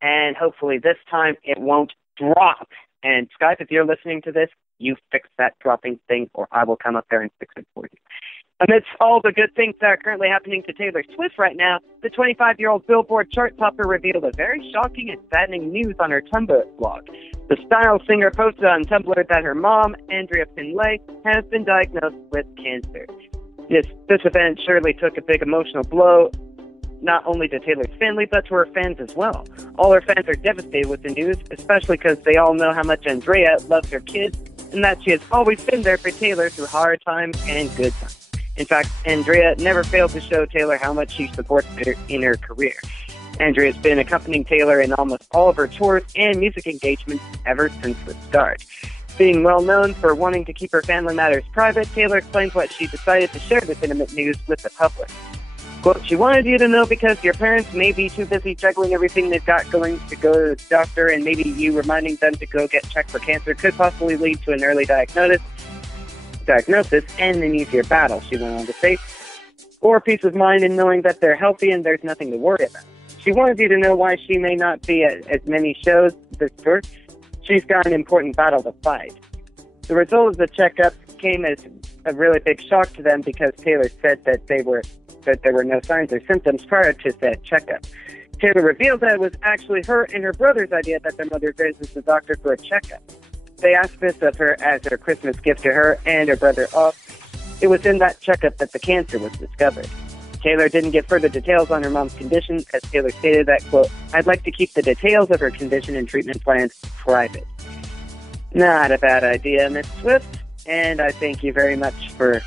And hopefully this time it won't drop. And Skype, if you're listening to this, you fix that dropping thing, or I will come up there and fix it for you. Amidst all the good things that are currently happening to Taylor Swift right now, the 25-year-old Billboard chart topper revealed a very shocking and saddening news on her Tumblr blog. The style singer posted on Tumblr that her mom, Andrea Finlay, has been diagnosed with cancer. This event surely took a big emotional blow, not only to Taylor's family, but to her fans as well. All her fans are devastated with the news, especially because they all know how much Andrea loves her kids, and that she has always been there for Taylor through hard times and good times. In fact, Andrea never failed to show Taylor how much she supports her in her career. Andrea's been accompanying Taylor in almost all of her tours and music engagements ever since the start. Being well known for wanting to keep her family matters private, Taylor explains why she decided to share this intimate news with the public. Quote, "She wanted you to know because your parents may be too busy juggling everything they've got going to go to the doctor, and maybe you reminding them to go get checked for cancer could possibly lead to an early diagnosis and an easier battle," she went on to say, "or peace of mind in knowing that they're healthy and there's nothing to worry about. She wanted you to know why she may not be at as many shows this tour. She's got an important battle to fight." The result of the checkup came as a really big shock to them because Taylor said that there were no signs or symptoms prior to that checkup. Taylor revealed that it was actually her and her brother's idea that their mother visits the doctor for a checkup. They asked this of her as her Christmas gift to her and her brother off. It was in that checkup that the cancer was discovered. Taylor didn't give further details on her mom's condition, as Taylor stated that, quote, "I'd like to keep the details of her condition and treatment plans private." Not a bad idea, Miss Swift, and I thank you very much for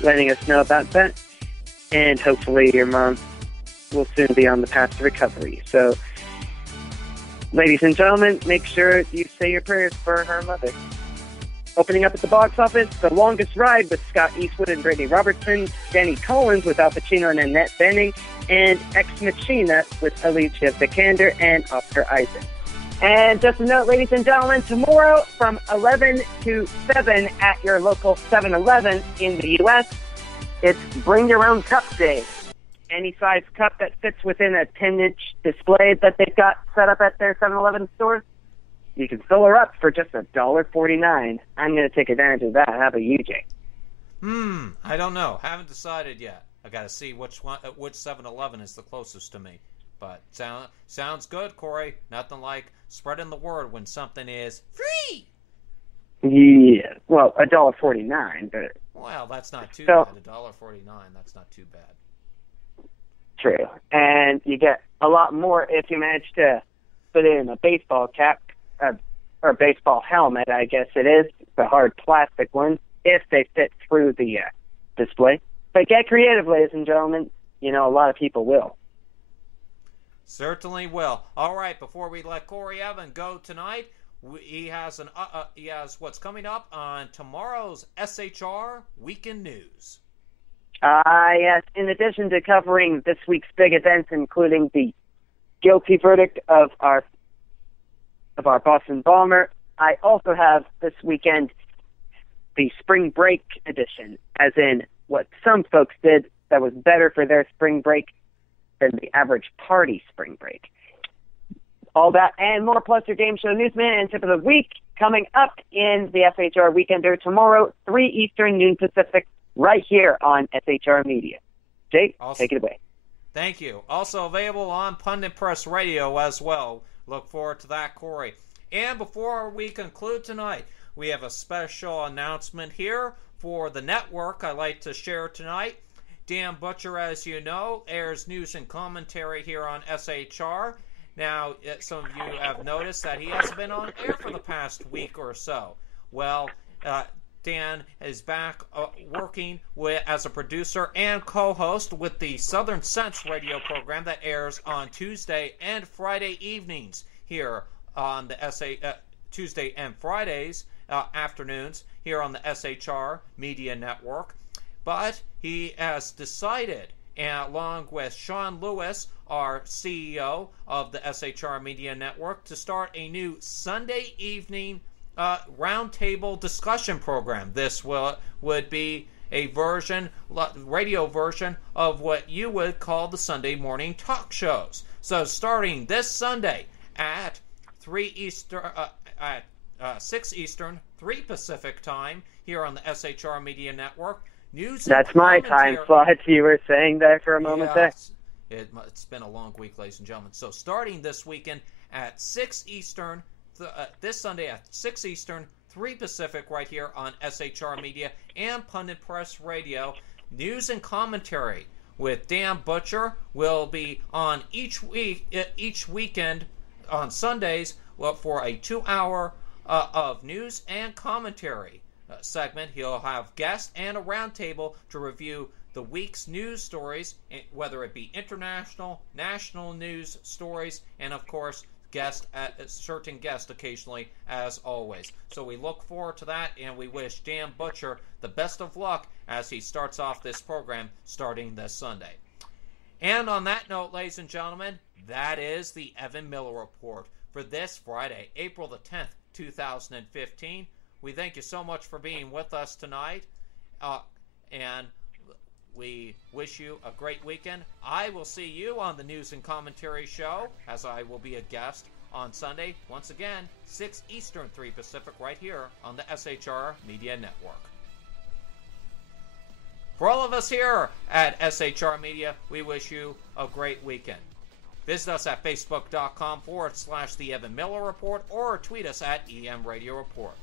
letting us know about that. And hopefully your mom will soon be on the path to recovery. So, ladies and gentlemen, make sure you say your prayers for her mother. Opening up at the box office, The Longest Ride with Scott Eastwood and Brittany Robertson, Danny Collins with Al Pacino and Annette Bening, and Ex Machina with Alicia Vikander and Oscar Isaac. And just a note, ladies and gentlemen, tomorrow from 11 to 7 at your local 7-Eleven in the U.S., it's Bring Your Own Cup Day. Any size cup that fits within a 10-inch display that they've got set up at their 7-Eleven stores, you can fill her up for just $1.49. I'm going to take advantage of that. How about you, Jay? I don't know. Haven't decided yet. I got to see which 7-Eleven is the closest to me. But sounds good, Corey. Nothing like spreading the word when something is free. Yeah. Well, $1.49, but well, that's not too bad. $1.49. That's not too bad. True, and you get a lot more if you manage to put it in a baseball cap. Or baseball helmet, I guess it is, the hard plastic one, if they fit through the display. But get creative, ladies and gentlemen. You know, a lot of people will. Certainly will. All right, before we let Corey Evan go tonight, he has what's coming up on tomorrow's SHR Weekend News. Yes, in addition to covering this week's big events, including the guilty verdict of our Boston Bomber, I also have this weekend the spring break edition, as in what some folks did that was better for their spring break than the average party spring break. All that and more, plus your game show newsman and tip of the week coming up in the SHR Weekender tomorrow, 3 Eastern, noon Pacific, right here on SHR Media. Jake, take it away. Thank you. Also available on Pundit Press Radio as well. Look forward to that, Corey. And before we conclude tonight, we have a special announcement here for the network I'd like to share tonight. Dan Butcher, as you know, airs news and commentary here on SHR. Now, some of you have noticed that he hasn't been on air for the past week or so. Well, Dan is back working as a producer and co-host with the Southern Sense radio program that airs on Tuesday and Friday evenings here on the Tuesday and Fridays afternoons here on the SHR Media Network. But he has decided, along with Sean Lewis, our CEO of the SHR Media Network, to start a new Sunday evening roundtable discussion program. This would be a radio version of what you would call the Sunday morning talk shows. So starting this Sunday at 6 Eastern, 3 Pacific time here on the SHR Media Network. That's my time slot. You were saying there for a moment there. It's been a long week, ladies and gentlemen. So starting this weekend at 6 Eastern, this Sunday at 6 Eastern, 3 Pacific, right here on SHR Media and Pundit Press Radio, News and Commentary with Dan Butcher will be on each weekend on Sundays for a 2-hour of news and commentary segment. He'll have guests and a roundtable to review the week's news stories, whether it be international, national news stories, and of course certain guests occasionally, as always. So we look forward to that, and we wish Dan Butcher the best of luck as he starts off this program starting this Sunday. And on that note, ladies and gentlemen, that is the Evan Miller Report for this Friday, April the 10th, 2015. We thank you so much for being with us tonight, and we wish you a great weekend. I will see you on the News and Commentary show, as I will be a guest on Sunday, once again, 6 Eastern, 3 Pacific, right here on the SHR Media Network. For all of us here at SHR Media, we wish you a great weekend. Visit us at facebook.com/The Evan Miller Report or tweet us at EM Radio Report.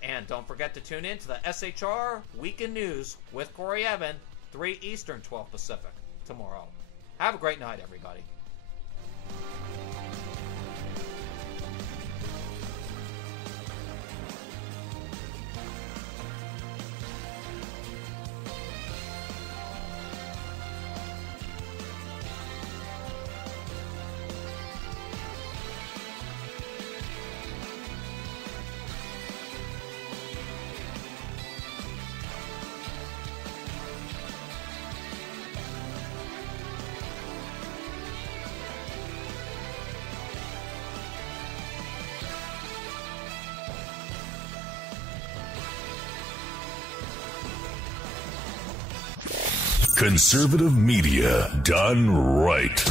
And don't forget to tune in to the SHR Weekend News with Corey Evan, 3 Eastern, 12 Pacific, tomorrow. Have a great night, everybody. Conservative media done right.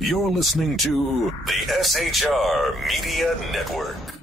You're listening to the SHR Media Network.